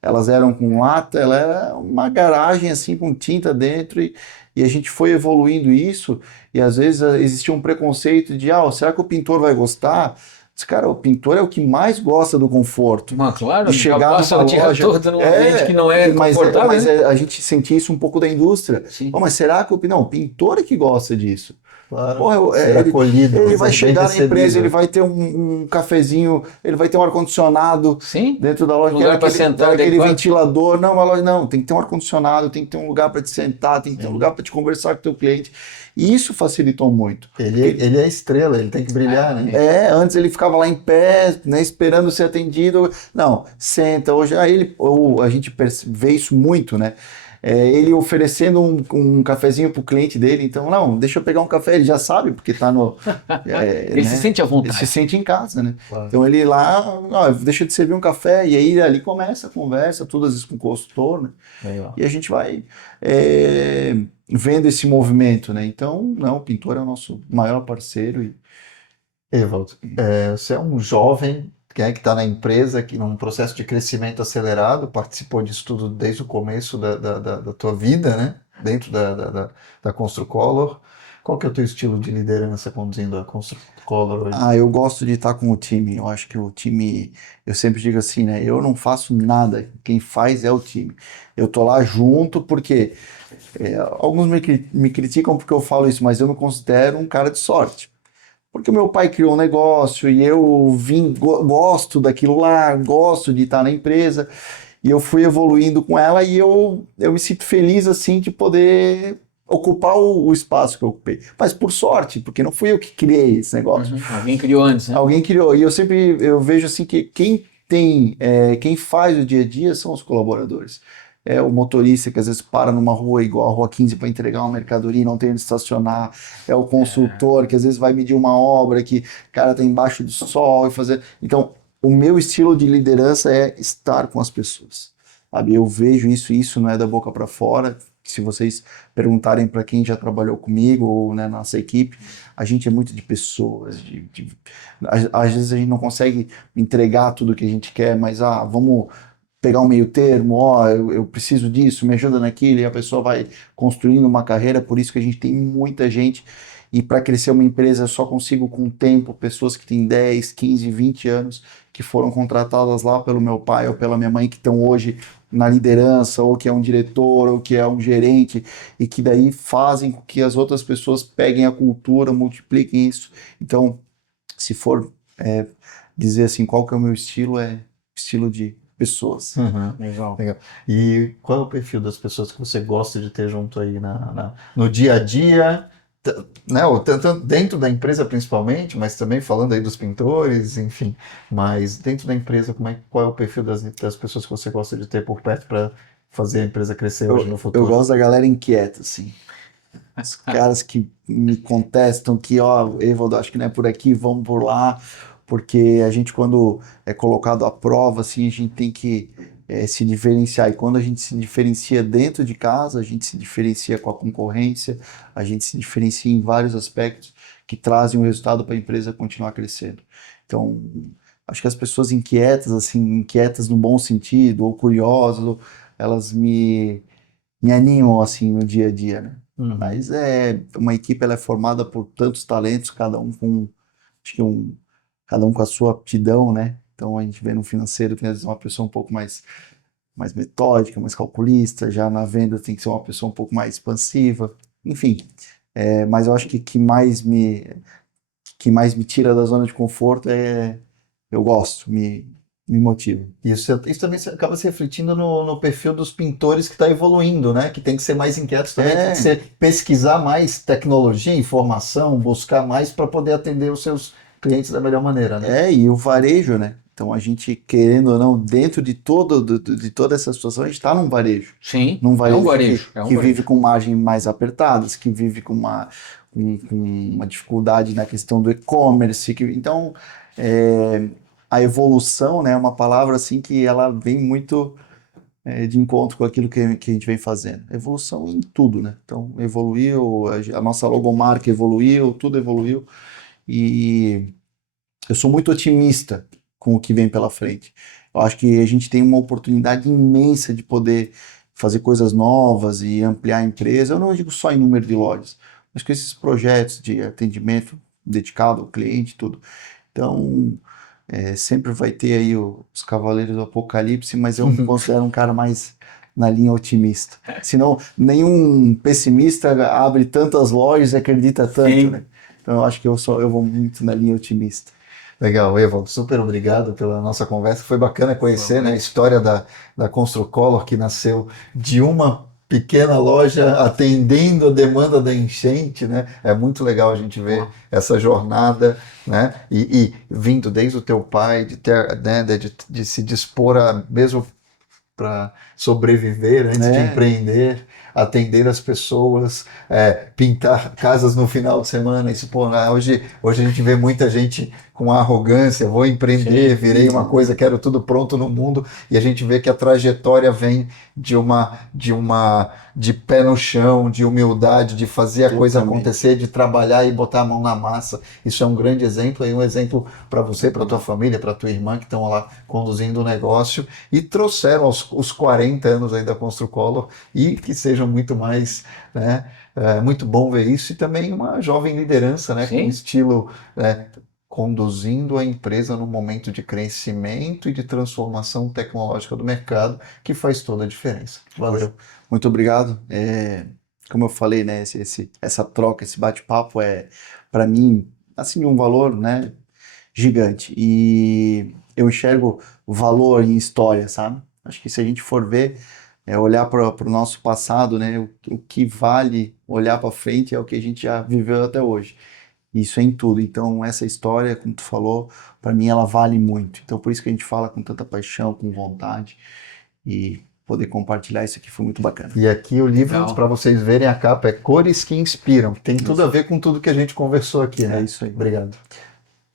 elas eram com lata, ela era uma garagem assim com tinta dentro e a gente foi evoluindo isso e às vezes existia um preconceito de, será que o pintor vai gostar? Mas, cara, o pintor é o que mais gosta do conforto. Mas claro, De chegar passa numa o dia loja, todo num ambiente que não é confortável, mas né? a gente sentia isso um pouco da indústria. Sim. Mas será que o pintor é que gosta disso? Claro, Porra, ser acolhido. Ele vai ser chegar bem na empresa, recebido. ele vai ter um cafezinho, ele vai ter um ar-condicionado Sim. dentro da loja. Lugar pra sentar, aquele adequado. ventilador. Não, a loja não, tem que ter um ar-condicionado, tem que ter um lugar para te sentar, tem que ter um lugar para te conversar com o teu cliente. E isso facilitou muito. Ele é a estrela, ele tem que brilhar, né? Antes ele ficava lá em pé, né, esperando ser atendido. Não, senta. Hoje a gente vê isso muito, né? Ele oferecendo um cafezinho pro cliente dele, então, não, deixa eu pegar um café, ele já sabe, porque tá no... Ele se sente à vontade. Ele se sente em casa, né? Claro. Então ele lá, deixa eu te servir um café, e aí ali começa a conversa, tudo às vezes com o consultor, né? Legal. E a gente vai vendo esse movimento, né? Então, não, o pintor é o nosso maior parceiro e Evaldo, você é um jovem que está na empresa, que num processo de crescimento acelerado, participou disso tudo desde o começo da tua vida, né? Dentro da Construcolor. Qual que é o teu estilo de liderança conduzindo a Construcolor hoje? eu gosto de estar com o time. Eu acho que o time, eu sempre digo assim, né? Eu não faço nada, quem faz é o time. Eu tô lá junto porque alguns me criticam porque eu falo isso, mas eu me considero um cara de sorte. Porque o meu pai criou um negócio e eu gosto daquilo lá, gosto de estar na empresa e eu fui evoluindo com ela e eu me sinto feliz assim de poder ocupar o espaço que eu ocupei. Mas por sorte, porque não fui eu que criei esse negócio. Alguém criou antes, né? Alguém criou. E eu vejo assim que quem faz o dia a dia são os colaboradores. É o motorista que às vezes para numa rua igual a Rua 15 para entregar uma mercadoria e não tem onde estacionar. É o consultor que às vezes vai medir uma obra que o cara está embaixo do sol e fazer. Então, o meu estilo de liderança é estar com as pessoas. Sabe? Eu vejo isso, e isso não é da boca para fora. Se vocês perguntarem para quem já trabalhou comigo ou na nossa equipe, a gente é muito de pessoas. Às vezes a gente não consegue entregar tudo que a gente quer, mas vamos pegar um meio termo, eu preciso disso, me ajuda naquilo, e a pessoa vai construindo uma carreira. Por isso que a gente tem muita gente, e para crescer uma empresa eu só consigo com o tempo, pessoas que têm 10, 15, 20 anos, que foram contratadas lá pelo meu pai ou pela minha mãe, que estão hoje na liderança, ou que é um diretor, ou que é um gerente, e que daí fazem com que as outras pessoas peguem a cultura, multipliquem isso. Então, se for dizer assim, qual que é o meu estilo, é estilo de pessoas. Legal. E qual é o perfil das pessoas que você gosta de ter junto aí no dia a dia, né? Tanto dentro da empresa principalmente, mas também falando aí dos pintores, enfim. Mas dentro da empresa, qual é o perfil das pessoas que você gosta de ter por perto para fazer a empresa crescer hoje no futuro? Eu gosto da galera inquieta, assim. Os caras que me contestam que, Evaldo, acho que não é por aqui, vamos por lá. Porque a gente, quando é colocado à prova, assim, a gente tem que se diferenciar. E quando a gente se diferencia dentro de casa, a gente se diferencia com a concorrência, a gente se diferencia em vários aspectos que trazem o resultado para a empresa continuar crescendo. Então, acho que as pessoas inquietas, assim, inquietas no bom sentido, ou curiosas, elas me animam, assim, no dia a dia, né? Mas uma equipe, ela é formada por tantos talentos, acho que cada um com a sua aptidão, né? Então a gente vê no financeiro tem às vezes uma pessoa um pouco mais metódica, mais calculista, já na venda tem que ser uma pessoa um pouco mais expansiva, enfim. Mas eu acho que que mais me tira da zona de conforto eu gosto, me motiva. Isso também acaba se refletindo no perfil dos pintores que está evoluindo, né? Que tem que ser mais inquietos também, tem que ser, pesquisar mais tecnologia, informação, buscar mais para poder atender os seus clientes da melhor maneira, né? E o varejo, né? Então a gente, querendo ou não, dentro de toda essa situação, a gente está num varejo. Sim, Num varejo, é um que varejo. vive com margens mais apertadas, que vive com uma dificuldade na questão do e-commerce. Então, a evolução, né, é uma palavra assim que ela vem muito de encontro com aquilo que a gente vem fazendo. Evolução em tudo, né? Então, evoluiu, a nossa logomarca evoluiu, tudo evoluiu. E eu sou muito otimista com o que vem pela frente. Eu acho que a gente tem uma oportunidade imensa de poder fazer coisas novas e ampliar a empresa. Eu não digo só em número de lojas, mas com esses projetos de atendimento dedicado ao cliente e tudo. Então, sempre vai ter aí os Cavaleiros do Apocalipse, mas eu me considero um cara mais na linha otimista. Senão, nenhum pessimista abre tantas lojas e acredita tanto, né? Então, eu acho que eu vou muito na linha otimista. Legal, Evo, super obrigado pela nossa conversa. Foi bacana conhecer, né, a história da Construcolor, que nasceu de uma pequena loja atendendo a demanda da enchente, né? É muito legal a gente ver essa jornada, né? E vindo desde o teu pai, de ter, né, de se dispor a mesmo para sobreviver antes de empreender, atender as pessoas, pintar casas no final de semana. Isso, pô, hoje a gente vê muita gente com arrogância, vou empreender, virei uma coisa, quero tudo pronto no mundo, e a gente vê que a trajetória vem de pé no chão, de humildade, de fazer a coisa acontecer, de trabalhar e botar a mão na massa. Isso é um grande exemplo, e um exemplo para você, para tua família, para tua irmã que estão lá conduzindo o negócio e trouxeram os 40 anos aí da Construcolor, e que sejam muito mais, né? Muito bom ver isso, e também uma jovem liderança, né? Com estilo, conduzindo a empresa num momento de crescimento e de transformação tecnológica do mercado, que faz toda a diferença. Valeu. Muito obrigado. Como eu falei, né, essa troca, esse bate-papo para mim, assim, um valor, né, gigante. E eu enxergo valor em história, sabe? Acho que se a gente for ver, olhar para o nosso passado, né, o que vale olhar para frente é o que a gente já viveu até hoje. Isso é em tudo. Então, essa história, como tu falou, para mim ela vale muito. Então, por isso que a gente fala com tanta paixão, com vontade. E poder compartilhar isso aqui foi muito bacana. E aqui o livro, para vocês verem a capa, é Cores que Inspiram. Tem tudo a ver com tudo que a gente conversou aqui, né? É isso aí. Obrigado.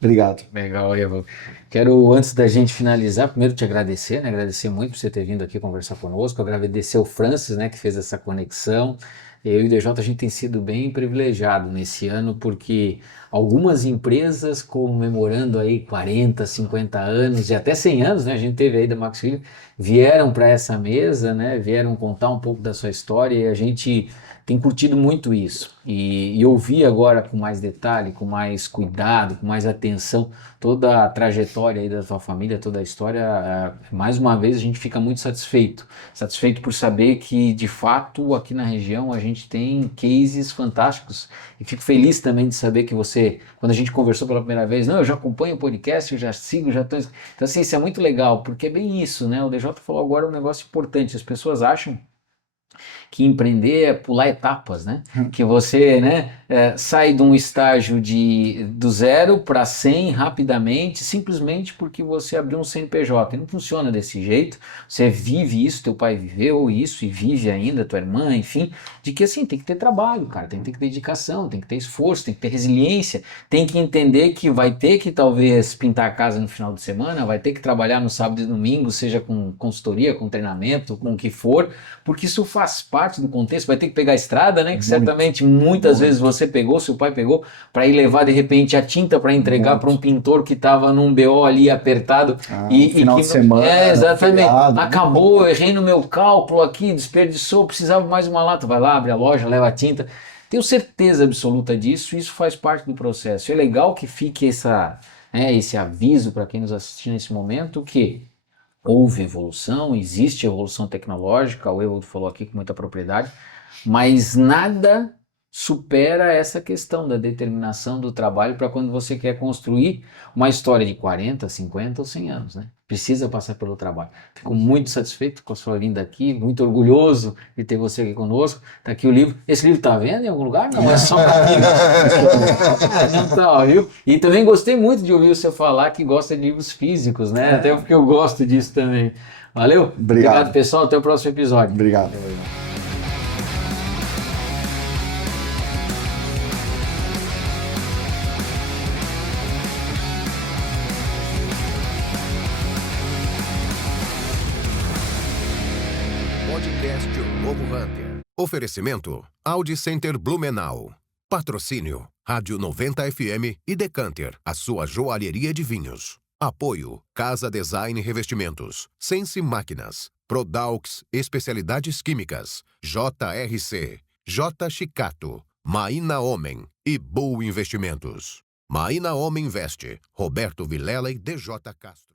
Obrigado. Legal, Evo. Quero, antes da gente finalizar, primeiro te agradecer, né? Agradecer muito por você ter vindo aqui conversar conosco. Agradecer o Francis, né? Que fez essa conexão. Eu e o DJ, a gente tem sido bem privilegiado nesse ano, porque algumas empresas comemorando aí 40, 50 anos e até 100 anos, né? A gente teve aí da Max Filho, vieram para essa mesa, né? Vieram contar um pouco da sua história, e a gente tem curtido muito isso. E ouvir agora com mais detalhe, com mais cuidado, com mais atenção, toda a trajetória aí da tua família, toda a história, mais uma vez a gente fica muito satisfeito por saber que, de fato, aqui na região a gente tem cases fantásticos, e fico feliz também de saber que você, quando a gente conversou pela primeira vez, não, eu já acompanho o podcast, eu já sigo, já tô... Então, assim, isso é muito legal, porque é bem isso, né? O DJ falou agora um negócio importante, as pessoas acham que empreender é pular etapas, né? Que você, né, sai de um estágio do 0 para 100 rapidamente, simplesmente porque você abriu um CNPJ. E não funciona desse jeito. Você vive isso, teu pai viveu isso e vive ainda, tua irmã, enfim, de que assim, tem que ter trabalho, cara, tem que ter dedicação, tem que ter esforço, tem que ter resiliência, tem que entender que vai ter que talvez pintar a casa no final de semana, vai ter que trabalhar no sábado e domingo, seja com consultoria, com treinamento, com o que for, porque isso faz faz parte do contexto, vai ter que pegar a estrada, né? Que certamente muitas vezes você pegou, seu pai pegou, para ir levar de repente a tinta para entregar para um pintor que estava num BO ali apertado. Final que de semana. exatamente. Feriado. Acabou, eu errei no meu cálculo aqui, desperdiçou, precisava mais uma lata. Vai lá, abre a loja, leva a tinta. Tenho certeza absoluta disso, isso faz parte do processo. É legal que fique esse aviso para quem nos assiste nesse momento que houve evolução, existe evolução tecnológica, o Evaldo falou aqui com muita propriedade, mas nada supera essa questão da determinação do trabalho para quando você quer construir uma história de 40, 50 ou 100 anos, né? Precisa passar pelo trabalho. Fico muito satisfeito com a sua vinda aqui, muito orgulhoso de ter você aqui conosco. Tá aqui o livro. Esse livro tá vendo em algum lugar? Não, é só aqui. Não tá, viu? E também gostei muito de ouvir você falar que gosta de livros físicos, né? Até porque eu gosto disso também. Valeu? Obrigado, pessoal. Até o próximo episódio. Obrigado. Podcast O Novo Hunter. Oferecimento Audi Center Blumenau. Patrocínio Rádio 90 FM e Decanter, a sua joalheria de vinhos. Apoio Casa Design Revestimentos, Sense Máquinas, Prodaux Especialidades Químicas, JRC, J Chicato, Maína Homem e Bull Investimentos. Maína Homem Investe, Roberto Vilela e DJ Castro.